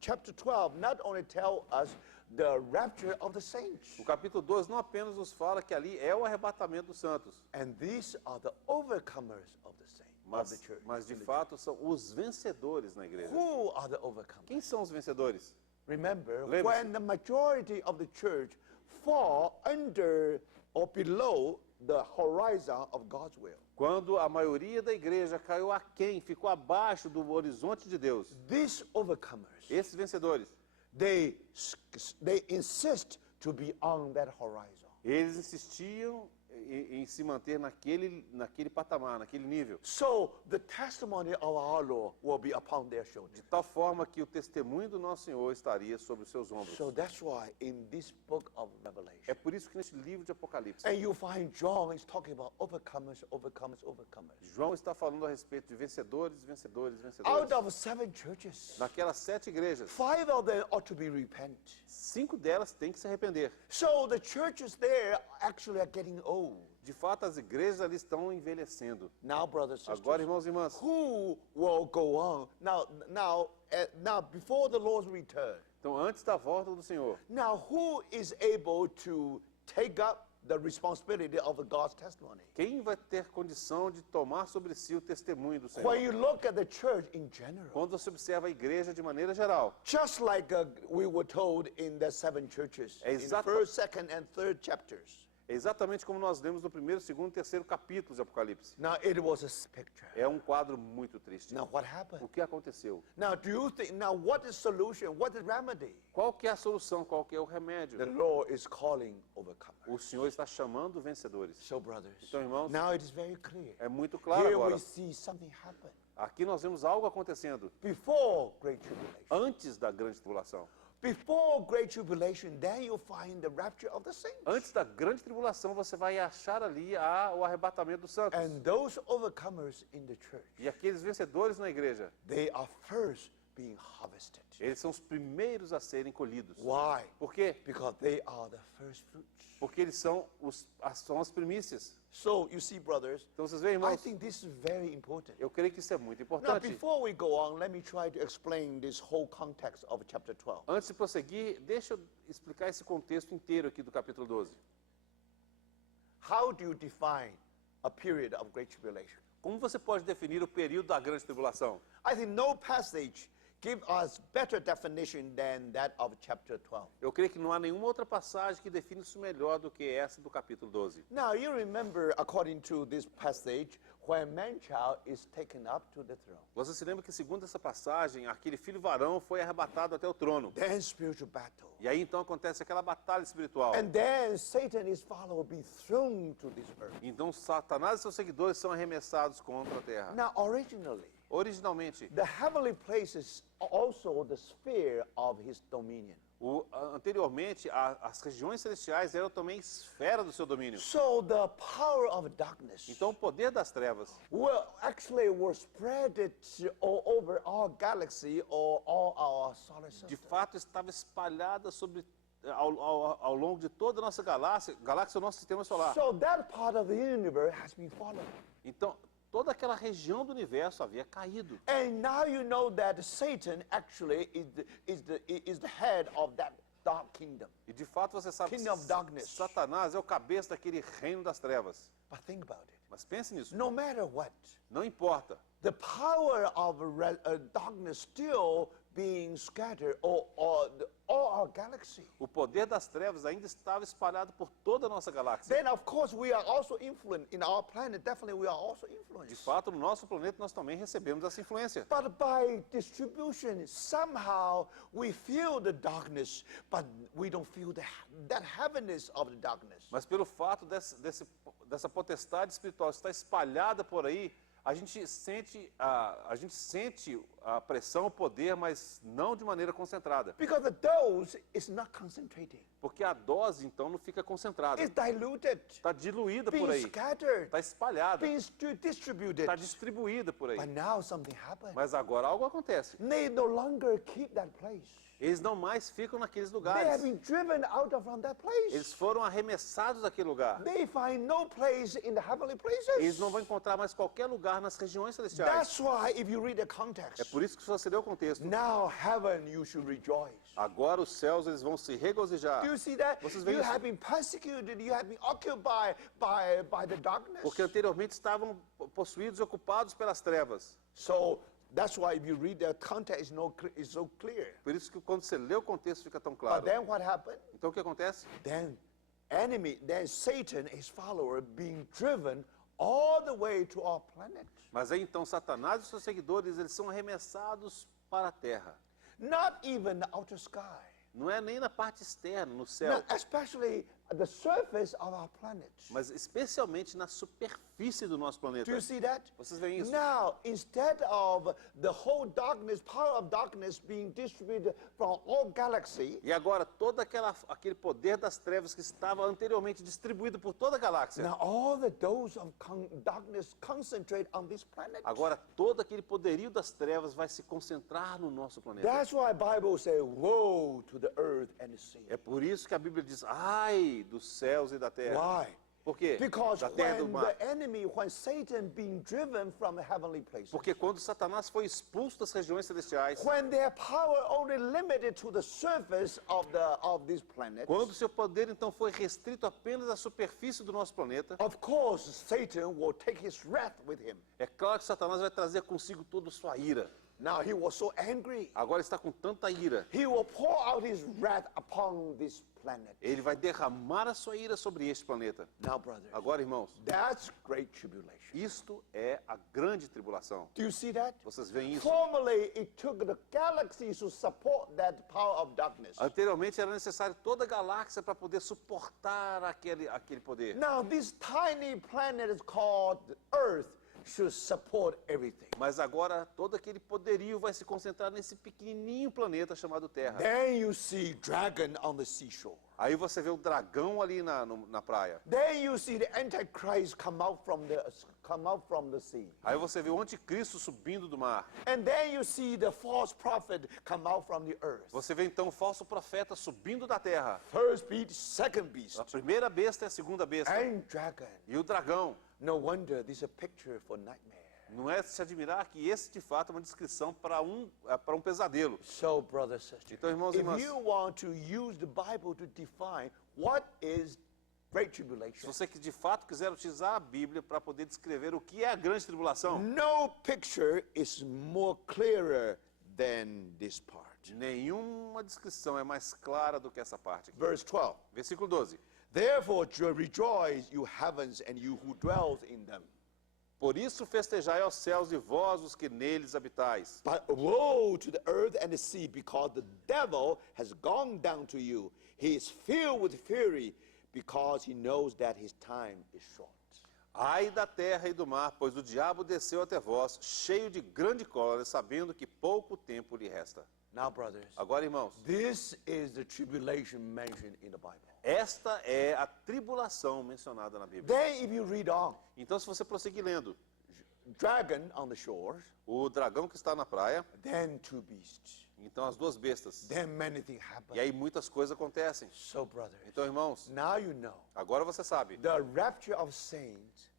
chapter 12, not only tell us the rapture of the saints. O capítulo 2 não apenas nos fala que ali é o arrebatamento dos santos, And these are the overcomers of the saints, of the church. mas de fato são os vencedores na igreja. Who are the overcomers? Quem são os vencedores? Remember, Lembre-se. when the majority of the church fall under or below the horizon of God's will, Quando a maioria da igreja caiu aquém, ficou abaixo do horizonte de Deus. these overcomers, Esses vencedores, they insist to be on that horizon. eles insistiam em se manter naquele patamar, naquele nível. So the testimony of our Lord will be upon their De shoulders. tal forma que o testemunho do nosso Senhor estaria sobre os seus ombros. So that's why in this book of É Revelation, por isso que neste livro de Apocalipse, and you find John is talking about overcomers, overcomers, overcomers. João está falando a respeito de vencedores, vencedores, Out vencedores. of 7 churches, Naquelas 7 igrejas, 5 of them ought to be repent. 5 delas têm que se arrepender. So the churches there actually are getting old. De fato, as igrejas ali estão envelhecendo. Now, brothers and Agora, sisters, irmãos e irmãs, who will go on? Now, before the Lord's return, então antes da volta do Senhor, now who is able to take up the responsibility of God's testimony? quem vai ter condição de tomar sobre si o testemunho do When Senhor? you look at the church in general, Quando você observa a igreja de maneira geral, just like we were told in the 7 churches, in Exato. 1st, 2nd, and 3rd chapters. é exatamente como nós lemos no 1º, 2º e 3º capítulos de Apocalipse. Now, it was a picture. É um quadro muito triste. Now, what happened? O que aconteceu? Now, do you think, now what is solution? What is remedy? Qual que é a solução? Qual que é o remédio? The Lord is calling overcomers. O Senhor está chamando vencedores. So, brothers, Então, irmãos, now it is very clear. é muito claro Here agora. we see something happen Aqui nós vemos algo acontecendo before Great Tribulation. antes da grande tribulação. Before Great Tribulation, then you find the rapture of the saints. Antes da grande tribulação, você vai achar ali o arrebatamento dos santos. And those overcomers in the church, E aqueles vencedores na igreja, they are first being harvested. eles são os primeiros a serem colhidos. Why? Por quê? Because they are the first fruits. Porque eles são as primícias. So, you see, brothers, Então vocês veem, I irmãos, think this is very important. eu creio que isso é muito Now, importante. before we go on, let me try to explain this whole context of chapter 12. Antes de prosseguir, deixa eu explicar esse contexto inteiro aqui do capítulo 12. How do you define a period of Great Tribulation? Como você pode definir o período da grande tribulação? I think no passage gives us better definition than that of chapter 12. Eu creio que não há nenhuma outra passagem que define isso melhor do que essa do capítulo 12. Now, you remember, according to this passage, when man-child is taken up to the throne, Você se lembra que, segundo essa passagem, aquele filho varão foi arrebatado até o trono. then spiritual battle. E aí então acontece aquela batalha espiritual. And then Satan and his follower be thrown to this earth. Então Satanás e seus seguidores são arremessados contra a terra. Now, originally, Originalmente, the heavenly places are also the sphere of his dominion. anteriormente, as regiões celestiais eram também esfera do seu domínio. So the power of darkness Então o poder das trevas were spread all over our galaxy or all our solar de system. fato estava espalhada sobre ao longo de toda a nossa galáxia, o nosso sistema solar. So that part of the universe has been fallen. Então toda aquela região do universo havia caído. And now you know that Satan actually is the head of that dark kingdom. E de fato você sabe que Kingdom of darkness. Satanás é o cabeça daquele reino das trevas. But think about it. Mas pense nisso. No matter what, Não importa. the power of darkness still being scattered all our galaxy. O poder das trevas ainda estava espalhado por toda a nossa galáxia. Then of course we are also influenced in our planet. Definitely we are also De influenced. fato, no nosso planeta nós também recebemos essa influência. But by distribution, somehow we feel the darkness, but we don't feel that heaviness of the darkness. Mas pelo fato dessa potestade espiritual estar espalhada por aí, a gente sente a pressão, o poder, mas não de maneira concentrada. Because the dose is not concentrating. Porque a dose, então, não fica concentrada. It's diluted, Está diluída por being aí. scattered, Está espalhada. being distributed. Está distribuída por aí. But now something happened. Mas agora algo acontece. They no longer keep that place. Eles não mais ficam naqueles They have lugares. been driven out of from that Eles place. foram arremessados daquele lugar. They find no place in the heavenly Eles places. não vão encontrar mais qualquer lugar nas regiões celestiais. That's why if you read the É context, por isso que se você ler o contexto, now heaven you should rejoice. agora os céus eles vão se regozijar. Do you see that? Vocês veem You isso? have been persecuted, you have been occupied by the darkness. Porque anteriormente estavam possuídos e ocupados pelas trevas. So that's why if you read the context, it's so clear. Por isso que quando você lê o contexto fica tão But claro. then what happened? Então o que acontece? Then Satan, his follower, being driven all the way to our planet. Mas aí então Satanás e seus seguidores eles são arremessados para a terra. Not even the outer sky. Não é nem na parte externa, no céu. No, especially the surface of our planet. mas especialmente na superfície do nosso planeta. Do you see that? Vocês veem isso? Now, instead of the whole darkness, power of darkness being distributed from all galaxy, E agora, todo aquele poder das trevas que estava anteriormente distribuído por toda a galáxia, now all the dose of darkness concentrate on this planet. agora todo aquele poderio das trevas vai se concentrar no nosso planeta. That's why Bible says, woe to the earth and the sea. É por isso que a Bíblia diz, ai dos céus e da terra. Why? Por quê? Because Da terra e do when mar. the enemy, when Satan being driven from the heavenly places, Porque quando Satanás foi expulso das regiões celestiais, when their power only limited to the surface of this planet, quando seu poder então foi restrito apenas à superfície do nosso planeta, of course Satan will take his wrath with him. é claro que Satanás vai trazer consigo toda a sua ira. Now he was so angry. Agora está com tanta ira. He will pour out his wrath upon this planet. Ele vai derramar a sua ira sobre este planeta. Now, brothers, Agora, irmãos, that's great tribulation. isto é a grande tribulação. Do you see that? Vocês veem isso? Formerly, it took the galaxies to support that power of darkness. Anteriormente era necessário toda a galáxia para poder suportar aquele poder. Now, this tiny planet is called Earth should support everything. Mas agora todo aquele poderio vai se concentrar nesse pequenininho planeta chamado Terra. Then you see dragon on the seashore. Aí você vê o dragão ali na praia. Then you see the Antichrist come out from the sea. Aí você vê o anticristo subindo do mar. And then you see the false prophet come out from the earth. Você vê então o falso profeta subindo da terra. First beast, second beast, A primeira besta e a segunda besta. and dragon. E o dragão. No wonder this is a picture for nightmare. Não é de se admirar que esse de fato é uma descrição para um pesadelo. So, brothers and sisters, Então, irmãos e if irmãs, you want to use the Bible to define what is great se tribulation, você que de fato quiser utilizar a Bíblia para poder descrever o que é a grande tribulação, no picture is more clearer than this part. nenhuma descrição é mais clara do que essa parte aqui. Verse 12. Versículo 12. Therefore rejoice, you heavens, and you who dwells in them. Por isso festejai aos céus e vós os que neles habitais. But woe to the earth and the sea, because the devil has gone down to you. He is filled with fury, because he knows that his time is short. Ai da terra e do mar, pois o diabo desceu até vós, cheio de grande cólera, sabendo que pouco tempo lhe resta. Now, brothers, Agora, irmãos, this is the tribulation mentioned in the Bible. esta é a tribulação mencionada na Bíblia. Then, if you read on, Então, se você prosseguir lendo, dragon on the shores, o dragão que está na praia, then two beasts, então as duas bestas. then many things happen. E aí muitas coisas acontecem. So, brothers, Então, irmãos, now you know agora você sabe the rapture of saints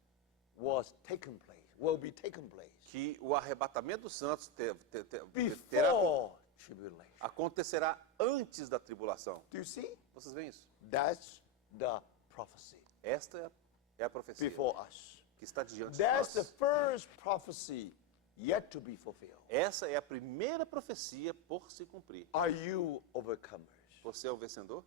will be taken place que o arrebatamento dos santos before tribulation. acontecerá antes da tribulação. Do you see? Vocês veem isso? That's the prophecy Esta é a profecia before us. que está diante de That's the nós. first prophecy yet to be fulfilled. Essa é a primeira profecia por se cumprir. Are you overcomers? Você é um vencedor?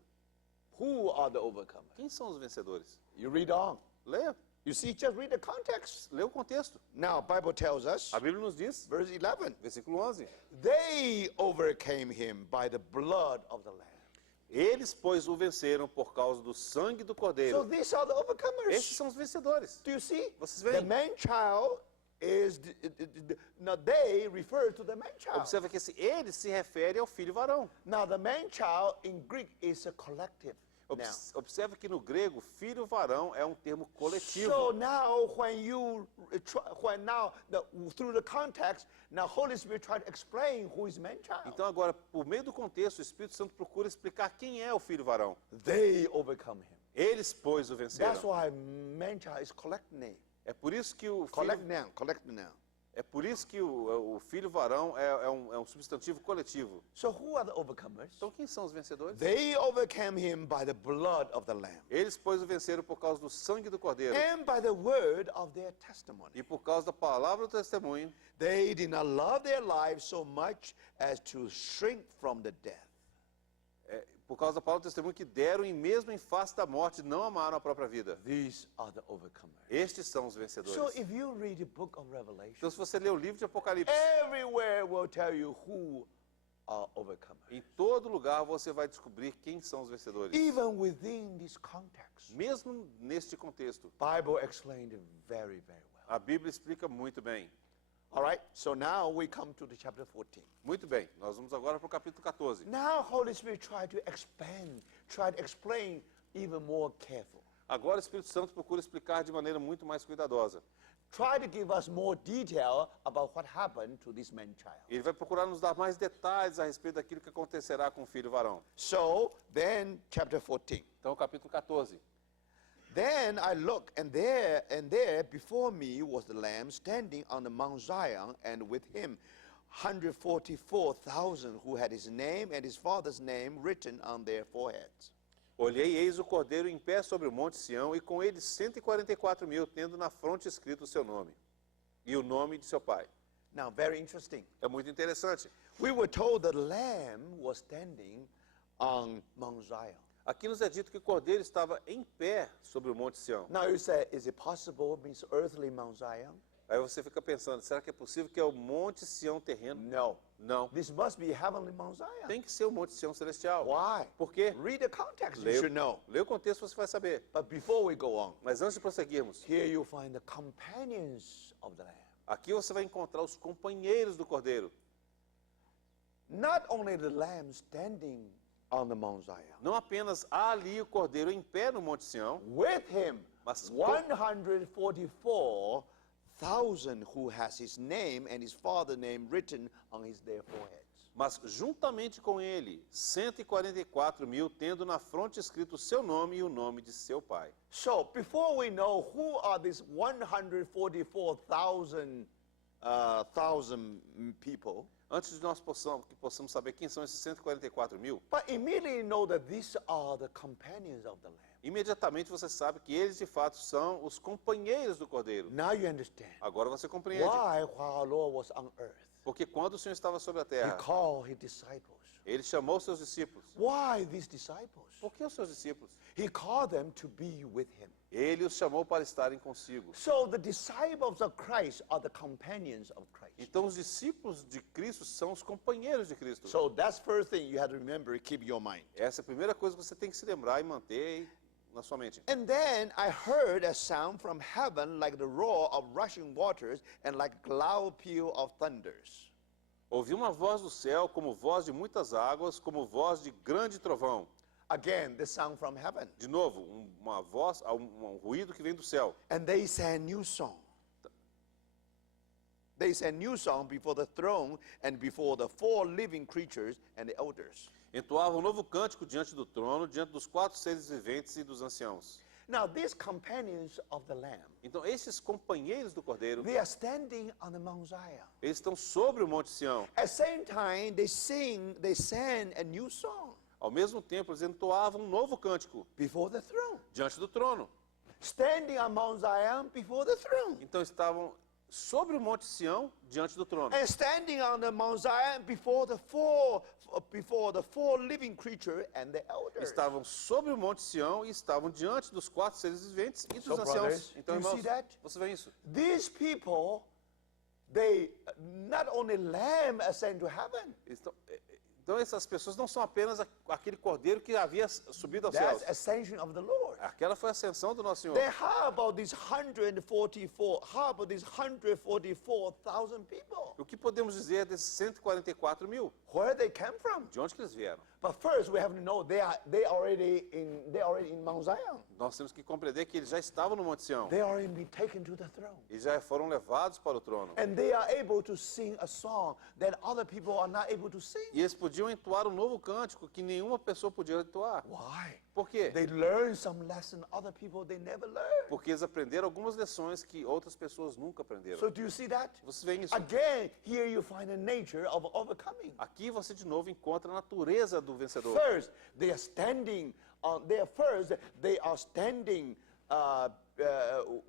Who are the overcomers? Quem são os vencedores? You read on. Leia. You see, just read the context. Lê o contexto. Now, Bible tells us, A Bíblia nos diz, verse 11, versículo 11. they overcame him by the blood of the Lamb. Eles, pois, o venceram por causa do sangue do So Cordeiro. these are the Esses overcomers. são os vencedores. Do you see? Vocês The veem? man-child is, now they refer to the man-child. Observa que esse ele se refere ao filho varão. Now, the man-child in Greek is a collective. Now. Observa que no grego, filho varão é um termo coletivo. So now, through the context, now Holy Spirit try to explain who is man-child. Então agora, por meio do contexto, o Espírito Santo procura explicar quem é o filho varão. They overcome him. Eles, pois, o That's venceram. why man-child is collect name. É por isso que o Collect filho, noun, collect noun. é por isso que o filho varão é um substantivo coletivo. So who are the overcomers? Então quem são os vencedores? They overcame him by the blood of the Lamb Eles, pois, o venceram por causa do sangue do Cordeiro and by the word of their testimony. e por causa da palavra do testemunho. They did not love their lives so much as to shrink from the death. Por causa da palavra do testemunho que deram e mesmo em face da morte não amaram a própria vida. These are the overcomers. Estes são os vencedores. So if you read the book of Revelation, Então se você ler o livro de Apocalipse, everywhere will tell you who are overcomers. Em todo lugar você vai descobrir quem são os vencedores. Even within this context, Mesmo neste contexto, Bible explained it very, very well. a Bíblia explica muito bem. All right, so now we come to the chapter 14. Muito bem, nós vamos agora para o capítulo 14. Now Holy Spirit try to expand, try to explain even more careful. Agora o Espírito Santo procura explicar de maneira muito mais cuidadosa. Try to give us more detail about what happened to this man child. Ele vai procurar nos dar mais detalhes a respeito daquilo que acontecerá com o filho varão. So then chapter 14. Então, o capítulo 14. Then I looked, and there before me was the Lamb standing on the Mount Zion, and with him 144,000 who had his name and his father's name written on their foreheads. Olhei e eis o cordeiro em pé sobre o monte Sião, e com ele 144.000, tendo na fronte escrito o seu nome e o nome de seu pai. Now, very interesting. É muito interessante. We were told the Lamb was standing on Mount Zion. Aqui nos é dito que o cordeiro estava em pé sobre o monte Sião. Now you say, is it possible means earthly Mount Zion? Aí você fica pensando, será que é possível que é o monte Sião terreno? No. Não. This must be heavenly Mount Zion. Tem que ser o monte Sião celestial. Why? Por quê? Read the context, you Leia should know. o contexto, você vai saber. But before we go on, Mas antes de prosseguirmos, here you find the companions of the Lamb. aqui você vai encontrar os companheiros do cordeiro. Not only the Lamb standing on the Mount Zion, Não apenas há ali o cordeiro em pé no monte Sião, with him Mas 144,000 who has his name and his father's name written on their foreheads. mas juntamente com ele, 144.000, tendo na fronte escrito o seu nome e o nome de seu pai. So before we know who are these 144,000 people, Antes de nós possamos saber quem são esses 144.000, but immediately know that these are the companions of the Lamb. imediatamente você sabe que eles de fato são os companheiros do cordeiro. Now you understand Agora você compreende. why while our Lord was on earth, Porque quando o Senhor estava sobre a he terra, called his disciples. ele chamou seus discípulos. Why these disciples? Por que os seus discípulos? He called them to be with him. Ele os chamou para estarem consigo. So the disciples of Christ are the companions of Christ. Então os discípulos de Cristo são os companheiros de Cristo. So that's first thing you have to remember, keep in your mind. Essa é a primeira coisa que você tem que se lembrar e manter na sua mente. And then I heard a sound from heaven like the roar of rushing waters and like loud peal of thunders. Ouvi uma voz do céu, como voz de muitas águas, como voz de grande trovão. Again, the sound from heaven. De novo, uma voz, um ruído que vem do céu. And they sang new song. They sang new song before the throne and before the four living creatures and the elders. Entoavam um novo cântico diante do trono, diante dos 4 seres viventes e dos anciãos. Now these companions of the Lamb, Então esses companheiros do cordeiro, they are standing on the Mount Zion. eles estão sobre o monte Sião. At the same time, they sang a new song Ao mesmo tempo, eles entoavam um novo cântico before the throne. diante do trono. Standing on Mount Zion before the throne. Então estavam sobre o monte Sião, diante do trono. And standing on the Mount Zion before the four living creatures and the elders. Estavam sobre o monte Sião e estavam diante dos 4 seres viventes e dos So, anciãos. brothers, Então, do you irmãos, see that? você vê isso? These people, they not only Lamb ascend to heaven. Então essas pessoas não são apenas aquele cordeiro que havia subido aos céus. That's ascension of the Lord. Aquela foi a ascensão do nosso Senhor. Then how about these 144,000 people? O que podemos dizer desses 144.000? Where they came from? De onde que eles vieram? But first we have to know they already in Mount Zion. Nós temos que compreender que eles já estavam no Monte Sião. They already been taken to the throne. Eles já foram levados para o trono. And they are able to sing a song that other people are not able to sing. E eles podiam entoar um novo cântico que nenhuma pessoa podia entoar. Why? Por quê? They learn some lesson other people they never learned. Porque eles aprenderam algumas lições que outras pessoas nunca aprenderam. So do you see that? Você vê isso? Again, here you find the nature of overcoming. Aqui você de novo encontra a natureza do vencedor. First, they are standing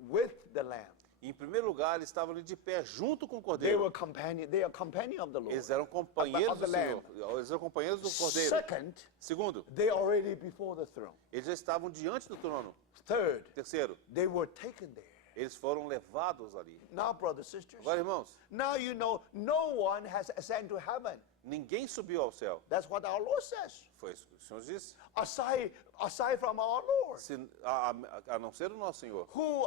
with the Lamb. Em primeiro lugar, eles estavam ali de pé junto com o They cordeiro. are companion of the Lord. Eles eram companheiros Of the do Senhor. Eles eram companheiros do cordeiro. Second, Segundo, they are already before the throne. eles já estavam diante do trono. Third, Terceiro, they were taken there. eles foram levados ali. Now, brothers and sisters, Agora, irmãos, now you know no one has ascended to heaven. ninguém subiu ao céu. That's what our Lord says. Foi isso que o Senhor disse. Aside from our Lord, A não ser o nosso Senhor, who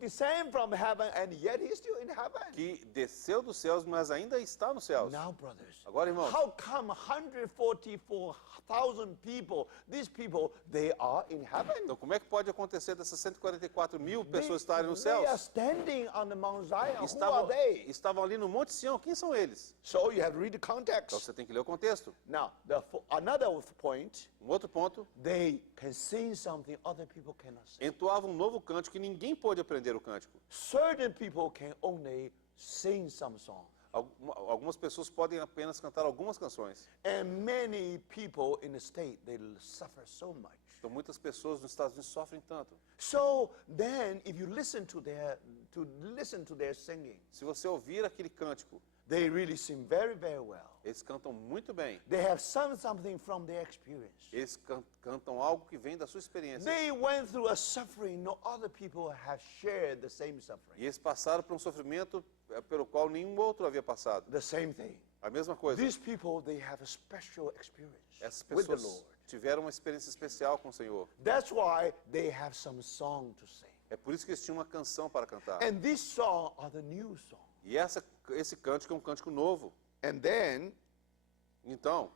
descended from heaven and yet he's still in heaven. que desceu dos céus, mas ainda está nos céus. Now, brothers, Agora, irmãos, how come 144,000 people, these people, they are in heaven? então como é que pode acontecer dessas 144 mil They, pessoas estarem nos they are céus? standing on the Mount Zion. Who are they? Estavam ali no Monte Sião. Quem são eles? So you have to read the Então context. você tem que ler o contexto. Now, another point, Outro ponto, they can sing something other people cannot sing. entoava um novo cântico que ninguém pôde aprender o cântico. Certain people can only sing some song. Algumas pessoas podem apenas cantar algumas canções. And many people in the state, they suffer so much. Então muitas pessoas nos Estados Unidos sofrem tanto. So then, if you listen to their singing, Se você ouvir aquele cântico, they really sing very, very well. eles cantam muito bem. They have sung something from their experience. Eles cantam algo que vem da sua experiência. They went through a suffering no other people have shared the same suffering. E eles passaram por um sofrimento pelo qual nenhum outro havia passado. The same thing. A mesma coisa. These people, they have a special experience Essas with the pessoas Lord. tiveram uma experiência especial com o Senhor. That's why they have some song to sing. É por isso que eles tinham uma canção para cantar. And this song are the new song. E esse cântico é um cântico novo. And then Então,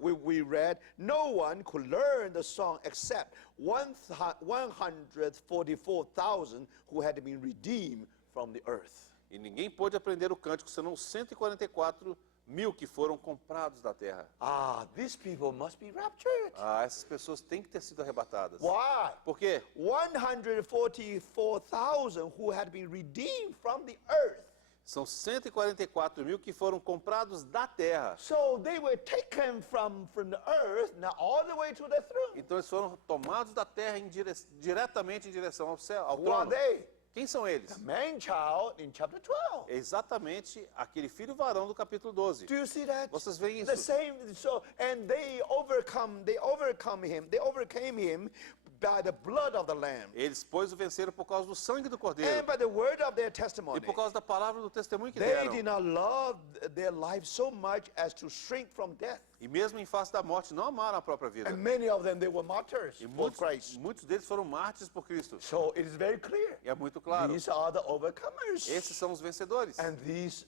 we read, no one could learn the song except 144,000 who had been redeemed from the earth. e ninguém pôde aprender o cântico senão os 144 mil que foram comprados da terra. These people must be raptured. Essas pessoas têm que ter sido arrebatadas. Why? Por quê? 144,000 who had been redeemed from the earth. São 144 mil que foram comprados da terra. So they were taken from the earth, now all the way to the throne. Então eles foram tomados da terra diretamente em direção ao céu, ao Who are trono. they? Quem são eles? The man child in chapter 12. É exatamente aquele filho varão do capítulo 12. Do you see that? Vocês veem The isso? same. So, and they overcame him by the blood of the Lamb Eles, pois, o venceram por causa do sangue do Cordeiro and by the word of their e testimony. por causa da palavra do testemunho que They deram. did not love their life so much as to shrink from death. E mesmo em face da morte, não amaram a própria vida. And many of them, they were martyrs E for Christ. muitos deles foram mártires por Cristo. So it is very clear. E é muito claro. These are the overcomers. Esses são os vencedores. And these,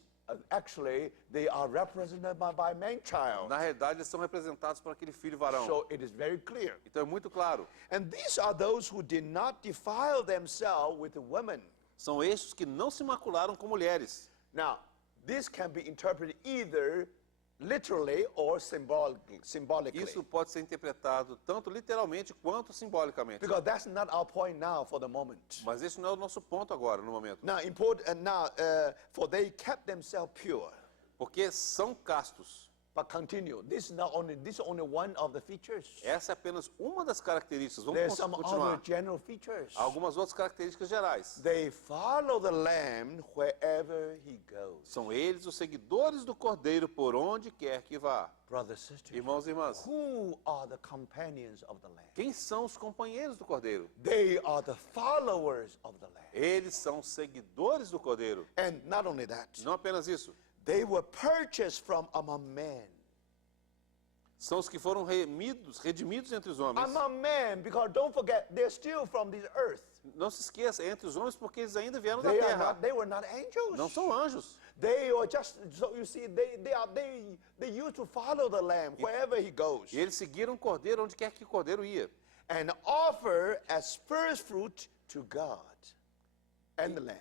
actually, they are represented by man-child. Na realidade, eles são representados por aquele filho varão. So it is very clear. Então é muito claro. And these are those who did not defile themselves with the women. São estes que não se macularam com mulheres. Now, this can be interpreted either literally or symbolically. Isso pode ser interpretado tanto literalmente quanto simbolicamente. Because that's not our point now for the moment. Mas esse não é o nosso ponto agora, no momento. Now, for they kept themselves pure. Porque são castos. But continue. This is only one of the features. Essa é apenas uma das características. There's Vamos some other continuar. general features. Há algumas outras características gerais. They follow the Lamb wherever he goes. São eles os seguidores do Cordeiro por onde quer que vá. Brothers, sisters, Irmãos e irmãs, who are the companions of the Lamb? quem são os companheiros do Cordeiro? They are the followers of the Lamb. Eles são seguidores do Cordeiro. And not only that, Não apenas isso. they were purchased from among men. São os que foram redimidos entre os homens. Among men, because don't forget, they're still from this earth. Não se esqueça, entre os homens, porque eles ainda vieram da terra. They were not angels. Não são anjos. They were just, so you see, they used to follow the Lamb wherever he goes. E eles seguiram o Cordeiro onde quer que o Cordeiro ia. And offer as first fruit to God and the Lamb.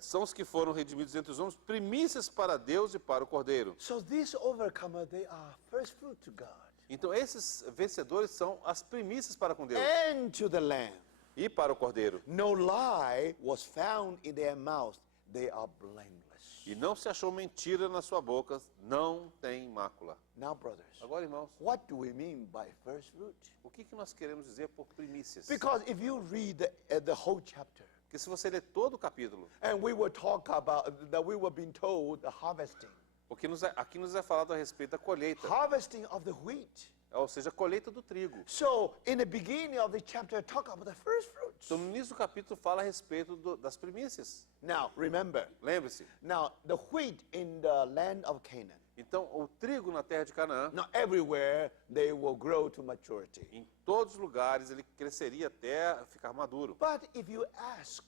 São os que foram redimidos entre os homens, primícias para Deus e para o Cordeiro. So these overcomers, they are first fruit to God Então esses vencedores são as primícias para com Deus and to the Lamb. e para o Cordeiro. No lie was found in their mouth. They are blameless. E não se achou mentira na sua boca, não tem mácula. Now, brothers, Agora, irmãos, what do we mean by first fruit? o que nós queremos dizer por primícias? Because if you read the whole chapter, Porque se você ler todo o capítulo, and we were talking about that, we were being told the harvesting, porque aqui nos é falado a respeito da colheita, harvesting of the wheat. ou seja, a colheita do trigo. So in the beginning of the chapter, talk about the first fruit. fruits. Então, no início do capítulo fala a respeito das primícias. Now, remember, Lembre-se. now the wheat in the land of Canaan, Então, o trigo na terra de Canaã, now everywhere they will grow to maturity. em todos os lugares, ele cresceria até ficar maduro. But if you ask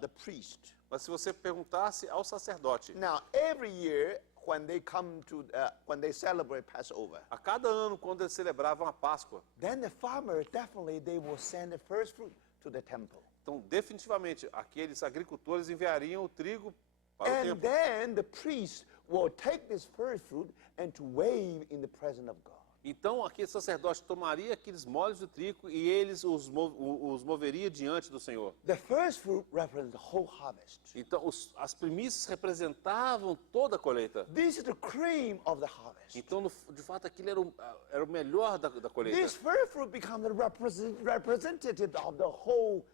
the priest, Mas se você perguntasse ao sacerdote, now every year when they come to, when they celebrate Passover, a cada ano, quando eles celebravam a Páscoa, then the farmer definitely they will send the first fruit to the temple. então, definitivamente, aqueles agricultores enviariam o trigo para o And templo. then the priest will take this first fruit and to wave in the presence of God. Então, aquele sacerdote tomaria aqueles molhos de trigo e eles os moveria diante do Senhor. The first fruit represents the whole harvest. Então, as primícias representavam toda a colheita. This is the cream of the harvest. Então, de fato, aquilo era o melhor da colheita. This first fruit becomes the representative of the whole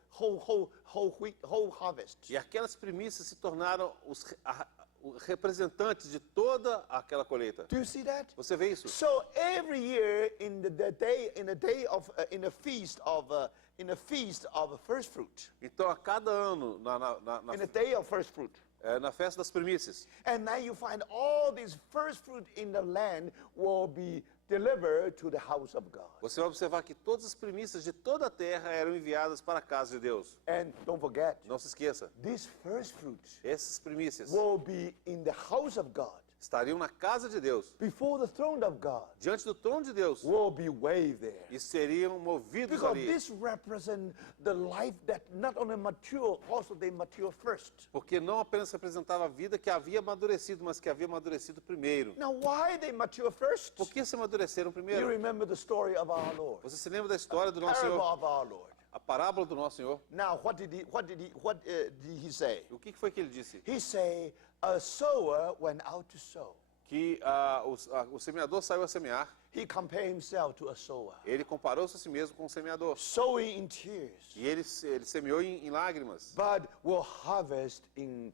harvest. E aquelas primícias se tornaram os representantes de toda aquela colheita. Do you see that? Você vê isso? So every year in the feast of first fruit, Então, a cada ano, in the day of first fruit, na festa das primícias, and now you find all these first fruit in the land will be delivered to the house of God. você vai observar que todas as primícias de toda a terra eram enviadas para a casa de Deus. And don't forget, Não se esqueça, these first fruits essas primícias will be in the house of God, estariam na casa de Deus, before the throne of God, diante do trono de Deus, will be waved there. e seriam movidos Because ali. this represents the life that not only mature, also they mature first. Porque não apenas representava a vida que havia amadurecido, mas que havia amadurecido primeiro. Now, why they mature first? Por que se amadureceram You primeiro? remember the story of our Lord, Você se lembra da história do nosso parable Senhor? of our Lord. A parábola do nosso Senhor? Now, what did he say? O que foi que ele disse? He say, a sower went out to sow. Que o semeador saiu a semear. He compared himself to a sower, Ele comparou-se a si mesmo com o semeador. sowing in tears, E ele semeou em lágrimas. but will harvest in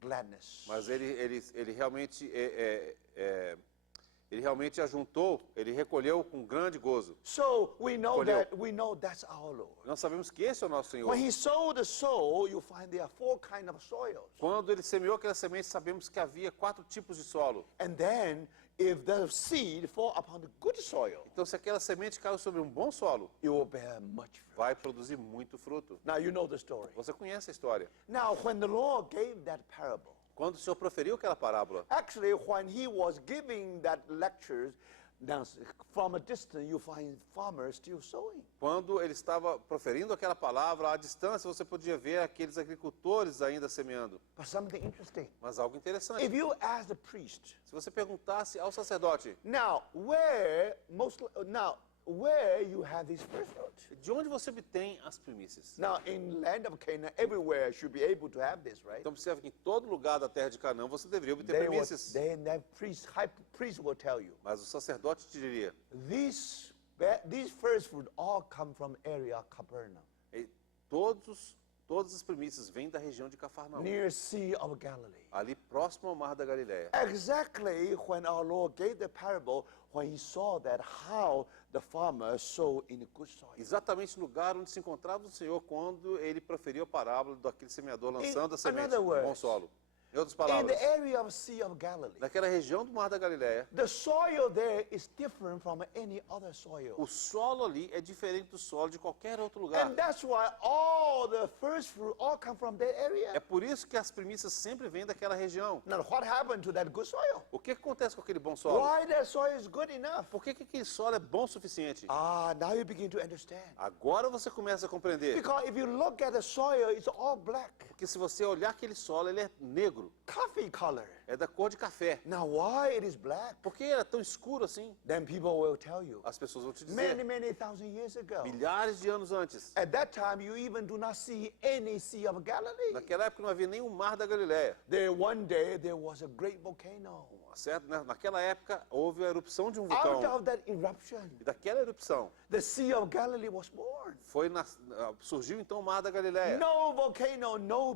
gladness. Mas ele realmente ele realmente ajuntou, ele recolheu com grande gozo. So we know Colheu. that's our Lord. Nós sabemos que esse é o nosso Senhor. When he sowed the soul, you find there are 4 kinds of soils. Quando ele semeou aquela semente, sabemos que havia 4 tipos de solo. And then, if the seed fall upon the good soil, Então, se aquela semente caiu sobre um bom solo, it will bear much fruit. vai produzir muito fruto. Now you know the story. Você conhece a história. Now, when the Lord gave that parable, Quando o Senhor proferiu aquela parábola, actually, when he was giving that lectures, now from a distance you find farmers still sowing. quando ele estava proferindo aquela palavra, à distância você podia ver aqueles agricultores ainda semeando. But something interesting. Mas algo interessante. If you ask the priest, Se você perguntasse ao sacerdote, now where you have this first fruit? de onde você obtém as primícias? Now, in land of Canaan, everywhere should be able to have this, right? Então observe que em todo lugar da terra de Canaã você deveria obter primícias. That high priest will tell you, Mas o sacerdote te diria, these first fruit all come from area Capernaum, "Ei, todas as primícias vêm da região de Cafarnaum, near Sea of Galilee. ali próximo ao mar da Galileia. Exactly when our Lord gave the parable, when he saw that how the farmer sowed in the good soil. Exatamente no lugar onde se encontrava o Senhor quando ele proferiu a parábola daquele semeador lançando a In semente other no bom words, solo. Em outras In palavras, the area of Sea of Galilee, naquela região do mar da Galileia, the soil there is different from any other soil. o solo ali é diferente do solo de qualquer outro lugar. And that's why all the first fruit all come from that area. É por isso que as primícias sempre vêm daquela região. Now, what happened to that good soil? O que acontece com aquele bom solo? Why that soil is good enough? Por que aquele solo é bom o suficiente? Now you begin to understand. Agora você começa a compreender. Because if you look at the soil, it's all black, Porque se você olhar aquele solo, ele é negro, coffee color. é da cor de café. Now, why it is black? Por que era tão escuro assim? Then people will tell you. As pessoas vão te Many, dizer, many thousand years ago. milhares de anos antes. At that time, you even do not see any Sea of Galilee. Naquela época não havia nenhum mar da Galileia. There, one day, there was a great volcano. Certo? Naquela época houve a erupção de um Out vulcão. of that eruption, E daquela erupção, the Sea of Galilee was born. born. Surgiu então o Mar da Galileia. No volcano, no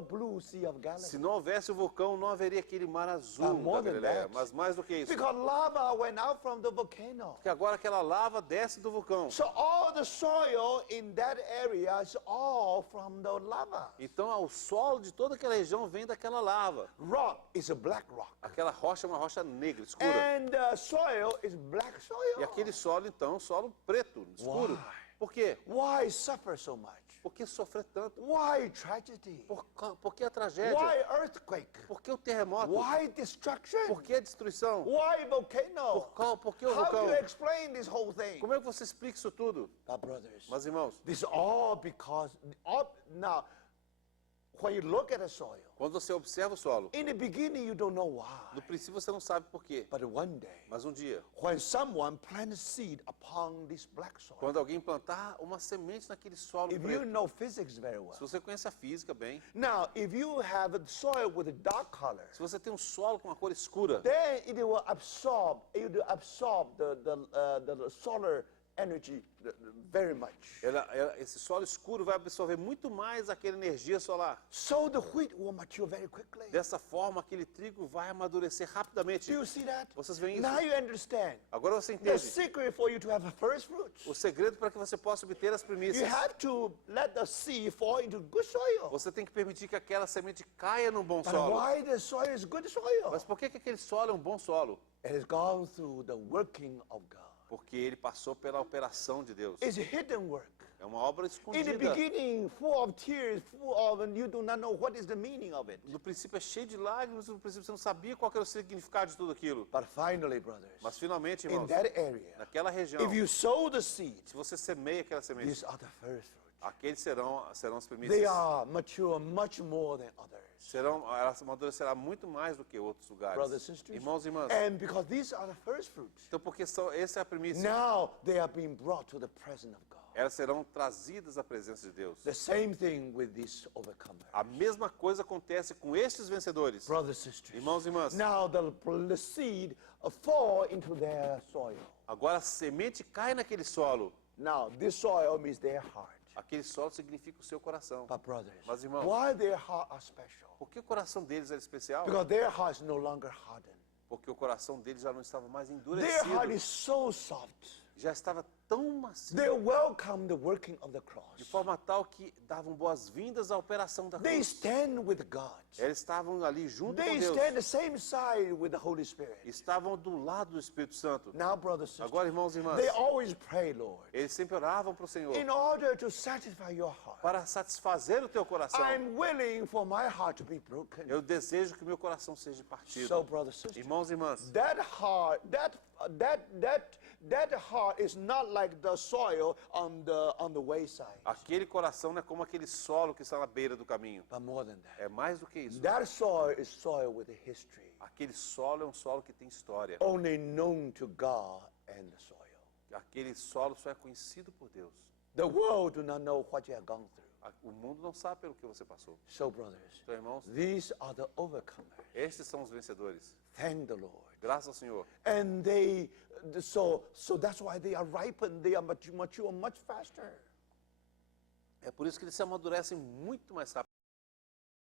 blue Sea of Galilee. Se não houvesse o vulcão, não haveria aquele mar azul more da than Galileia. that. Mas mais do que isso, Because lava went out from the volcano. porque agora aquela lava desce do vulcão. So all the soil in that area is all from the lava. Então o solo de toda aquela região vem daquela lava. Rock is a black rock. Aquela rocha é uma rocha negra, escura. And the soil is black soil. E aquele solo, então, é um solo preto, escuro. Why? Por quê? Why suffer so much? Por que sofrer tanto? Why tragedy? Por que a tragédia? Why earthquake? Por que o terremoto? Why destruction? Por que a destruição? Why volcano? Por que o How vulcão? do you explain this whole thing? Como é que você explica isso tudo? Brothers, Mas, irmãos, this all because now when you look at the soil, quando você observa o solo, in the beginning you don't know why. no princípio você não sabe por quê. But one day, Mas um dia, when someone plants seed upon this black soil, quando alguém plantar uma semente naquele solo if you preto, know physics very well, se você conhece a física bem, now if you have a soil with a dark color, se você tem um solo com uma cor escura, then it will absorb the solar energy very much. esse solo escuro vai absorver muito mais aquela energia solar. So the wheat will mature very quickly. Dessa forma, aquele trigo vai amadurecer rapidamente. Do you see that? Vocês veem isso? Now you understand. Agora você The entende. secret for you to have a first fruit. O segredo para que você possa obter as primícias. You have to let the seed fall into good soil. Você tem que permitir que aquela semente caia num bom But solo. why the soil is good soil? Mas por que aquele solo é um bom solo? It has gone through the working of God. Porque ele passou pela operação de Deus. It's hidden work. É uma obra In the escondida. beginning, full of tears, full of, and you do not know what is the meaning of it. No princípio é cheio de lágrimas, no princípio você não sabia qual era o significado de tudo aquilo. But finally, brothers, Mas finalmente, in irmãos, that area, naquela região, if you sow the seed, se você semeia aquela semente, these are the first fruit. aqueles serão as They primícias. are mature much more than others. Ela amadurecerá muito mais do que outros lugares. Brothers and sisters. Irmãos e irmãs. And because these are the first fruits, Então, porque essa é a primícia, now they are being brought to the presence of God. elas serão trazidas à presença de Deus. The same thing with these overcomers. A mesma coisa acontece com estes vencedores. Brothers and sisters. Irmãos e irmãs. Now the seed fall into their soil. Agora a semente cai naquele solo. Now this soil means their heart. Aquele solo significa o seu coração. But brothers, Mas, irmãos, why their heart are special? por que o coração deles era especial? Because their heart is no longer hardened. Porque o coração deles já não estava mais Their endurecido. heart is so soft. Já estava tão macio. They welcome the working of the cross. De forma tal que davam boas-vindas à operação da They cruz. stand with God. Eles estavam ali junto com They Deus. stand the same side with the Holy Spirit. Estavam do lado do Espírito Santo. Now, brothers and sisters, Agora, irmãos e irmãs, they always pray, Lord, eles sempre oravam para o Senhor in order to satisfy your heart. para satisfazer o teu coração. I'm willing for my heart to be broken. Eu desejo que o meu coração seja partido. So, brothers and sisters, Irmãos e irmãs, that heart is not like the soil on the wayside, aquele coração não é como aquele solo que está na beira do caminho. but more than that. É mais do que isso. That soil is soil with a history, Aquele solo é um solo que tem história. only known to God and the soil. Aquele solo só é conhecido por Deus. The world do not know what you have gone through. O mundo não sabe pelo que você passou. So, brothers, Então, irmãos, these are the overcomers. estes são os vencedores. Thank the Lord. Graças ao Senhor. And so that's why they are ripened, they are mature much faster. É por isso que eles se amadurecem muito mais rápido.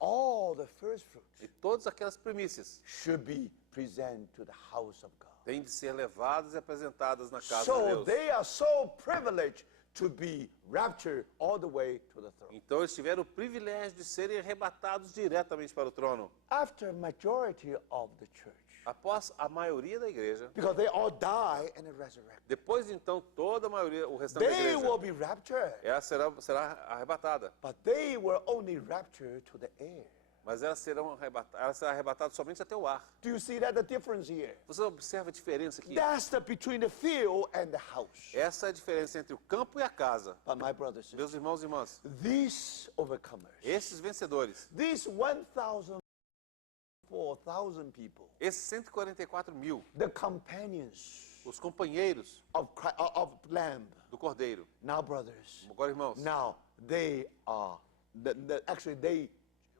All the first fruits E todas aquelas primícias should be presented to the house of God. têm de ser levadas e apresentadas na casa de So Deus. they are so privileged to be raptured all the way to the throne. Então eles tiveram o privilégio de serem arrebatados diretamente para o trono. After majority of the church, Após a maioria da igreja, because they all die and are resurrected, depois então toda a maioria, o restante da they will igreja, be raptured, ela será arrebatada. but they were only raptured to the air. Mas ela será arrebatada somente até o ar. Do you see that the difference here? Você observa a diferença aqui? That's between the field and the house. Essa é a diferença entre o campo e a casa. But my brothers and sisters, Meus irmãos e irmãs, these overcomers, esses vencedores, these 1,004,000 people, esses 144 mil, the companions os companheiros of Lamb. do Cordeiro. Now, brothers, Agora, irmãos, now they are, actually they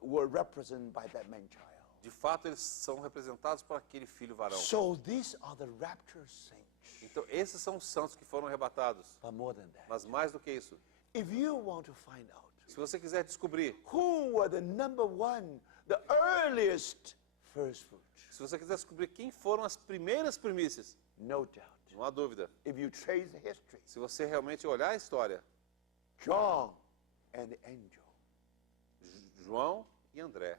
were represented by that man-child. de fato eles são representados por aquele filho varão. So these are the raptured saints. Então, esses são os santos que foram arrebatados. But more than that, Mas mais do que isso, if you want to find out se você quiser descobrir, who were the number one, the earliest first fruits, se você quiser descobrir quem foram as primeiras primícias, no doubt, não há dúvida. if you trace the history, Se você realmente olhar a história, John and the angel, João e André,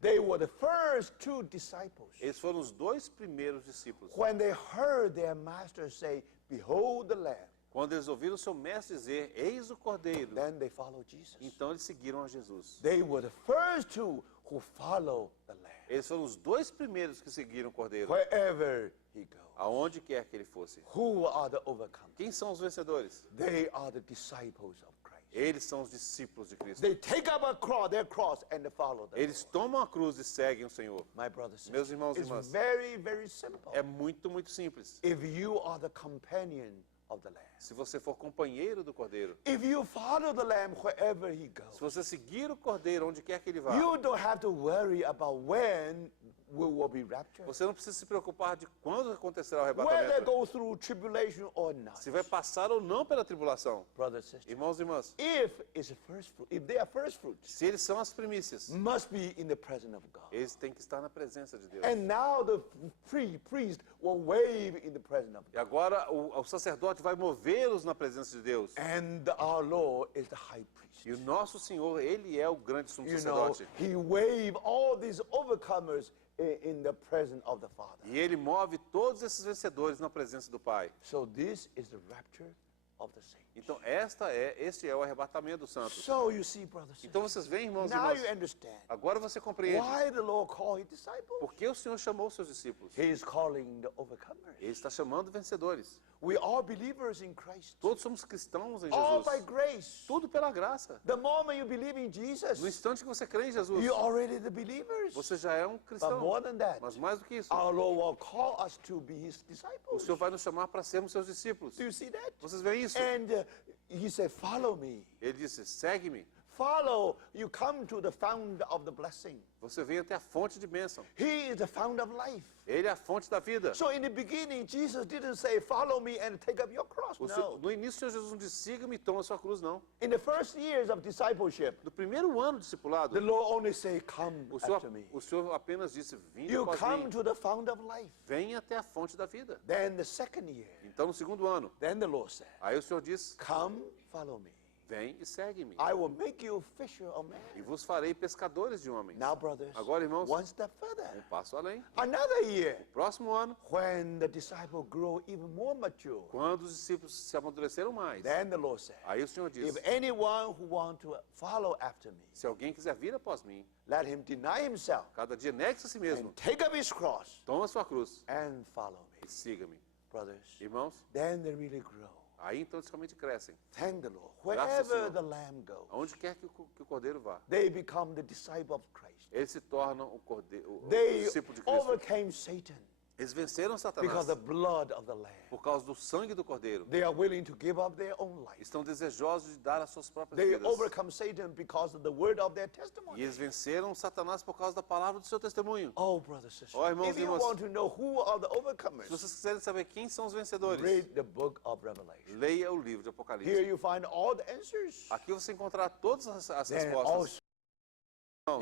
they were the first two disciples. eles foram os dois primeiros discípulos. When they heard their master say, behold the lamb, Quando eles ouviram o seu mestre dizer, eis o cordeiro, then they followed Jesus. então eles seguiram a Jesus. They were the first two who follow the lamb Eles foram os dois primeiros que seguiram o cordeiro, wherever he goes. aonde quer que ele fosse. Who are the overcomers? Quem são os vencedores? They are the disciples of Christ. Eles são os discípulos de Cristo. They take up their cross, and they follow them. Eles tomam a cruz e seguem o Senhor. My brothers and Meus sisters, irmãos e it's irmãs, very, very simple. é muito, muito simples. If you are the companion of the lamb, Se você for companheiro do cordeiro, if you follow the lamb wherever he goes, se você seguir o cordeiro onde quer que ele vá, you don't have to worry about when we will be raptured, você não precisa se preocupar de quando acontecerá o whether arrebatamento, go through tribulation or not. se vai passar ou não pela tribulação. Brothers and sisters, Irmãos e irmãs, if it's a first fruit, if they are first fruits, se eles são as primícias, must be in the presence of God. eles têm que estar na presença de Deus. And now the priest will wave in the presence of E God. agora o sacerdote vai movê-los na presença de Deus. And our Lord is the high priest. E o nosso Senhor, Ele é o grande sumo You know, sacerdote. he wave all these overcomers in the presence of the Father. E Ele move todos esses vencedores na presença do Pai. So this is the rapture of the saints. Então, este é o arrebatamento dos santos. So you see, brothers and Então, sisters, vocês veem, irmãos e now you irmãs, understand agora você compreende why the Lord called his disciples. por que o Senhor chamou os seus discípulos. He is calling the overcomers. Ele está chamando vencedores. We are believers in Christ. Todos somos cristãos em All Jesus. by grace. Tudo pela graça. The moment you believe in Jesus, No instante que você crê em Jesus, you're already the believers. você já é um But cristão. more than that, Mas mais do que isso, our Lord will call us to be his o disciples. Senhor vai nos chamar para sermos seus discípulos. Do you see that? Vocês veem isso? And he said, follow me. Ele disse, segue-me. Follow, you come to the fount of the blessing. Você vem até a fonte de bênção. He is the fount of life. Ele é a fonte da vida. So in the beginning, Jesus didn't say, follow me and take up your cross. No. No início, o Senhor Jesus não disse, siga-me e toma a sua cruz, não. In the first years of discipleship, No primeiro ano de discipulado, the Lord only say, come after me. o Senhor apenas disse, vinde You após come mim. to the fount of life. Venha até a fonte da vida. Then the second year, Então, no segundo ano, then the Lord said, aí o Senhor diz, come, follow me. vem e segue-me. I will make you a fisher of men. E vos farei pescadores de homens. Now, brothers, Agora, irmãos, one step further. passo além. Another year, Próximo ano, when the disciple grow even more mature, quando os discípulos se amadureceram mais, then the Lord said, aí o Senhor diz, if anyone who want to follow after me, se alguém quiser vir após mim, let him deny himself cada dia negue-se a si mesmo, and take up his cross toma a sua cruz and follow e me. siga-me. Brothers, Irmãos, then they really grow. aí então eles realmente crescem. Thank the Lord. Graças ao Wherever Senhor. the lamb goes, Aonde quer que o cordeiro vá, they become the disciple of Christ. eles se tornam o They discípulo de Cristo. overcame Satan Eles venceram Satanás because of the blood of the lamb. por causa do sangue do cordeiro. They are willing to give up their own life. Estão desejosos de dar as suas próprias They vidas. overcome Satan because of the word of their E testimony. eles venceram Satanás por causa da palavra do seu testemunho. Oh, brothers and sisters, Oh, irmãos if e you irmãs. want to know who are the Se overcomers, vocês quiserem saber quem são os vencedores, read the book of Revelation. leia o livro de Here Apocalipse. you find all the answers. Aqui você encontrará todas as Then respostas. also,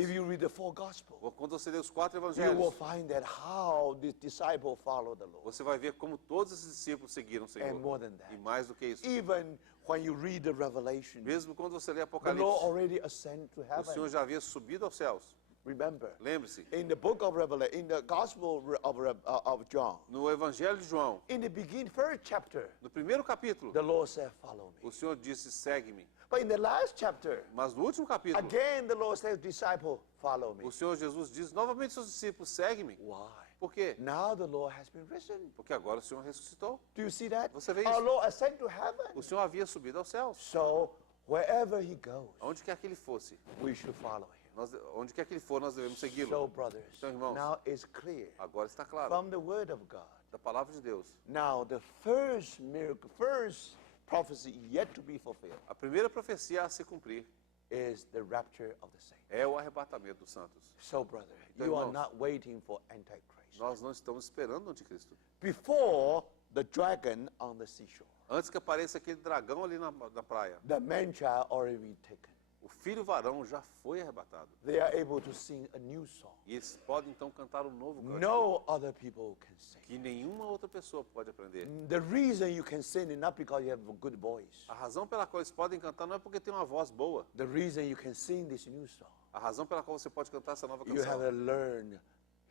if you read the four gospels, Quando você lê os 4 you will evangelhos, find that how this disciple followed the Lord. você vai ver como todos esses discípulos seguiram o Senhor. And more than E that, mais do que isso, even when you read the Revelation, mesmo quando você lê the Lord Apocalipse, already ascended to o Senhor heaven. já havia subido aos céus. Remember, Lembre-se, in the book of Revelation, in the Gospel of John, no Evangelho de João, in the beginning, first chapter, no primeiro capítulo, the Lord said, "Follow me." o Senhor disse, segue-me. But in the last chapter, Mas no último capítulo, again the Lord says, "Disciple, follow me." o Senhor Jesus diz novamente aos seus discípulos, segue-me. Why? Por quê? Now the Lord has been risen. Porque agora o Senhor ressuscitou. Do you see that? Você vê Our isso? Lord ascended to heaven. O Senhor havia subido aos céus. So wherever He goes, Aonde quer que ele fosse, we should follow Him. onde quer que ele for, nós devemos segui-lo. So, brothers, Então, irmãos, now it's clear Agora está claro, from the Word of God. da palavra de Deus. Now the first miracle, first prophecy yet to be fulfilled A primeira profecia a se cumprir is the rapture of the saints. é o arrebatamento dos santos. So, brother, Então, you are irmãos, not waiting for Antichrist. Nós não estamos esperando o anticristo. Before the dragon on the seashore. Antes que apareça aquele dragão ali na praia, The man-child already been taken. o filho varão já foi arrebatado. They are able to sing a new song. E eles podem então cantar um novo cântico, No other people can sing. que nenhuma outra pessoa pode aprender. The reason you can sing is not because you have a good voice. A razão pela qual eles podem cantar não é porque tem uma voz boa. The reason you can sing this new song, A razão pela qual você pode cantar essa nova you have canção learned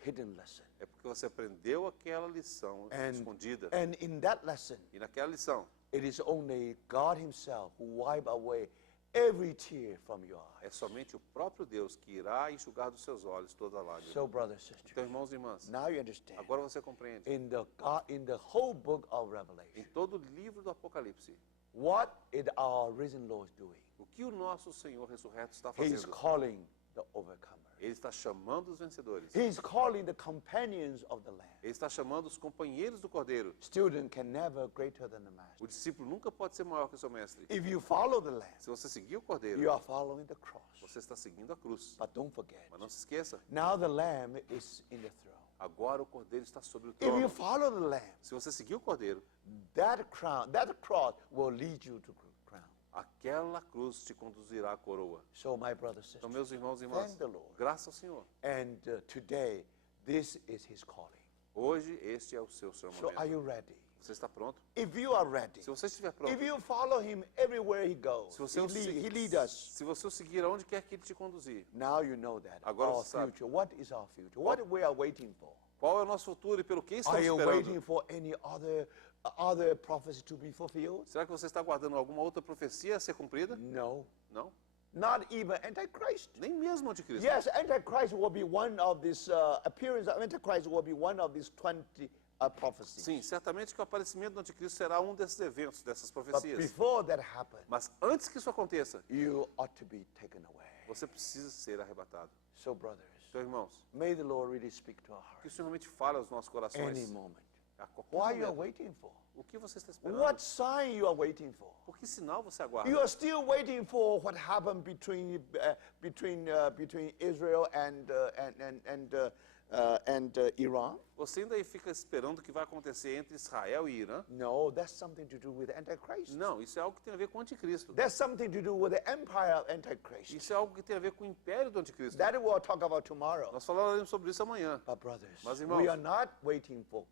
hidden lesson. é porque você aprendeu aquela lição escondida. And in that lesson, E naquela lição, it is only God himself who wipe away every tear from your é eyes. somente o próprio Deus que irá enxugar dos seus olhos toda a lágrima. So, brothers, sisters, Então, irmãos e irmãs, now you understand. agora você compreende. In the whole book of Em Revelation, todo o livro do Apocalipse, what is our risen Lord doing? o que o nosso Senhor ressurreto está He is fazendo? calling the overcomer. Ele está chamando os vencedores. He is calling the companions of the Lamb. Ele está chamando os companheiros do Cordeiro. Student can never greater than the master. O discípulo nunca pode ser maior que o seu mestre. If you follow the Lamb, Se você seguir o Cordeiro, you are following the cross. você está seguindo a cruz. But don't forget, Mas não se esqueça, now the Lamb is in the throne. agora o Cordeiro está sobre o If you trono. follow the Lamb, Se você seguir o Cordeiro, that crown, that cross will lead you to crown. aquela cruz te conduzirá à coroa. So, my brothers and Então, sisters, meus irmãos e irmãs, thank the Lord. graças ao Senhor. And today, this is His calling. Hoje, este é o seu So, are chamamento. you ready? Você está pronto? If you are ready, Se você estiver pronto, if you follow Him everywhere He goes, se você, He leads us. se você o seguir aonde quer que Ele te conduzir, Now you know that. Agora Our você sabe. future. What is our future? What we are waiting for? qual é o nosso futuro e pelo que Are estamos you esperando? waiting for any other prophecy to be fulfilled? Será que você está aguardando alguma outra profecia a ser cumprida? No. Não. Not even Antichrist. Nem mesmo o anticristo. Yes, Antichrist will be one of this, appearance of Antichrist will be one of these 20 prophecies. Sim, certamente que o aparecimento do anticristo será um desses eventos, dessas But profecias. before that happens, Mas antes que isso aconteça, you ought to be taken away. você precisa ser arrebatado. So, brothers, Então, irmãos, may the Lord really speak to our que o hearts Senhor realmente fale aos nossos corações. any moment. A qualquer What are you momento. waiting for? O que você está esperando? What sign you are waiting for? Por que sinal você aguarda? You are still waiting for what happened between Israel and Iran? Você ainda fica esperando o que vai acontecer entre Israel e Irã? No, that's something to do with Antichrist. Não, isso é algo que tem a ver com o anticristo. That's something to do with the empire of Antichrist. Isso é algo que tem a ver com o império do anticristo. That we'll talk about tomorrow. Nós falaremos sobre isso amanhã. But brothers, Mas, irmãos, we are not waiting for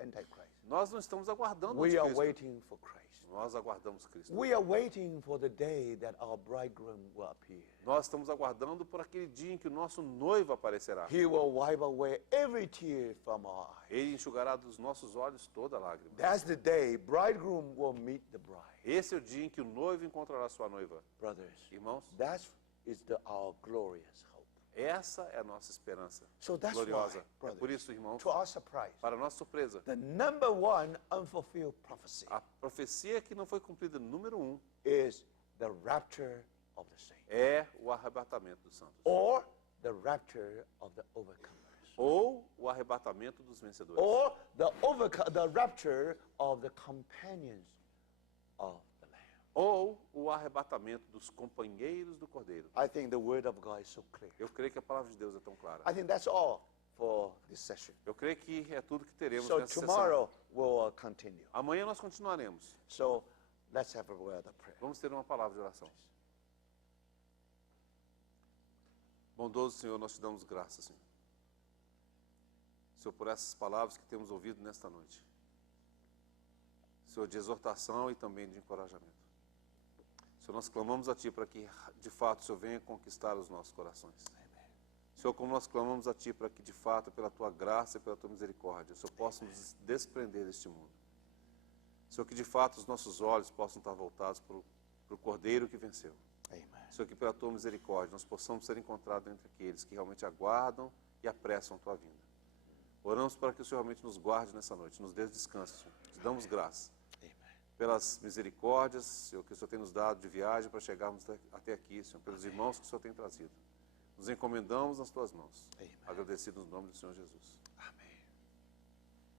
Antichrist. Nós não estamos aguardando o We are anticristo. waiting for Christ. Nós aguardamos Cristo. We are waiting for the day that our bridegroom will appear. Nós estamos aguardando por aquele dia em que o nosso noivo aparecerá. He will wipe away every tear from our eyes. Ele enxugará dos nossos olhos toda lágrima. That's the day bridegroom will meet the bride. Esse é o dia em que o noivo encontrará sua noiva. Brothers, Irmãos, that is our glorious hope. essa é a nossa esperança So that's gloriosa. why, É por brothers, isso, irmãos, to our surprise, para nossa surpresa, the number one unfulfilled prophecy a profecia que não foi cumprida, número 1, is the rapture of the saints, é o arrebatamento dos santos. or the rapture of the overcomers, Ou o arrebatamento dos vencedores. or the rapture of the companions of the Lamb. Ou o arrebatamento dos companheiros do Cordeiro. I think the word of God is so clear. Eu creio que a palavra de Deus é tão clara. I think that's all for this session. Eu creio que é tudo que teremos So nessa sessão. tomorrow we'll continue. Amanhã nós continuaremos. So let's have a word of prayer. Vamos ter uma palavra de oração. Bondoso Senhor, nós te damos graças, Senhor. Senhor, por essas palavras que temos ouvido nesta noite. Senhor, de exortação e também de encorajamento. Senhor, nós clamamos a Ti para que, de fato, o Senhor venha conquistar os nossos corações. Senhor, como nós clamamos a Ti para que, de fato, pela Tua graça e pela Tua misericórdia, o Senhor possa nos desprender deste mundo. Senhor, que, de fato, os nossos olhos possam estar voltados para o Cordeiro que venceu. Amen. Senhor, que pela Tua misericórdia nós possamos ser encontrados entre aqueles que realmente aguardam e apressam a Tua vinda. Oramos para que o Senhor realmente nos guarde nessa noite, nos dê descanso, Senhor. Te damos graça Amen. pelas misericórdias, Senhor, que o Senhor tem nos dado de viagem para chegarmos até aqui, Senhor, pelos irmãos que o Senhor tem trazido. Nos encomendamos nas Tuas mãos, Amen. agradecidos no nome do Senhor Jesus.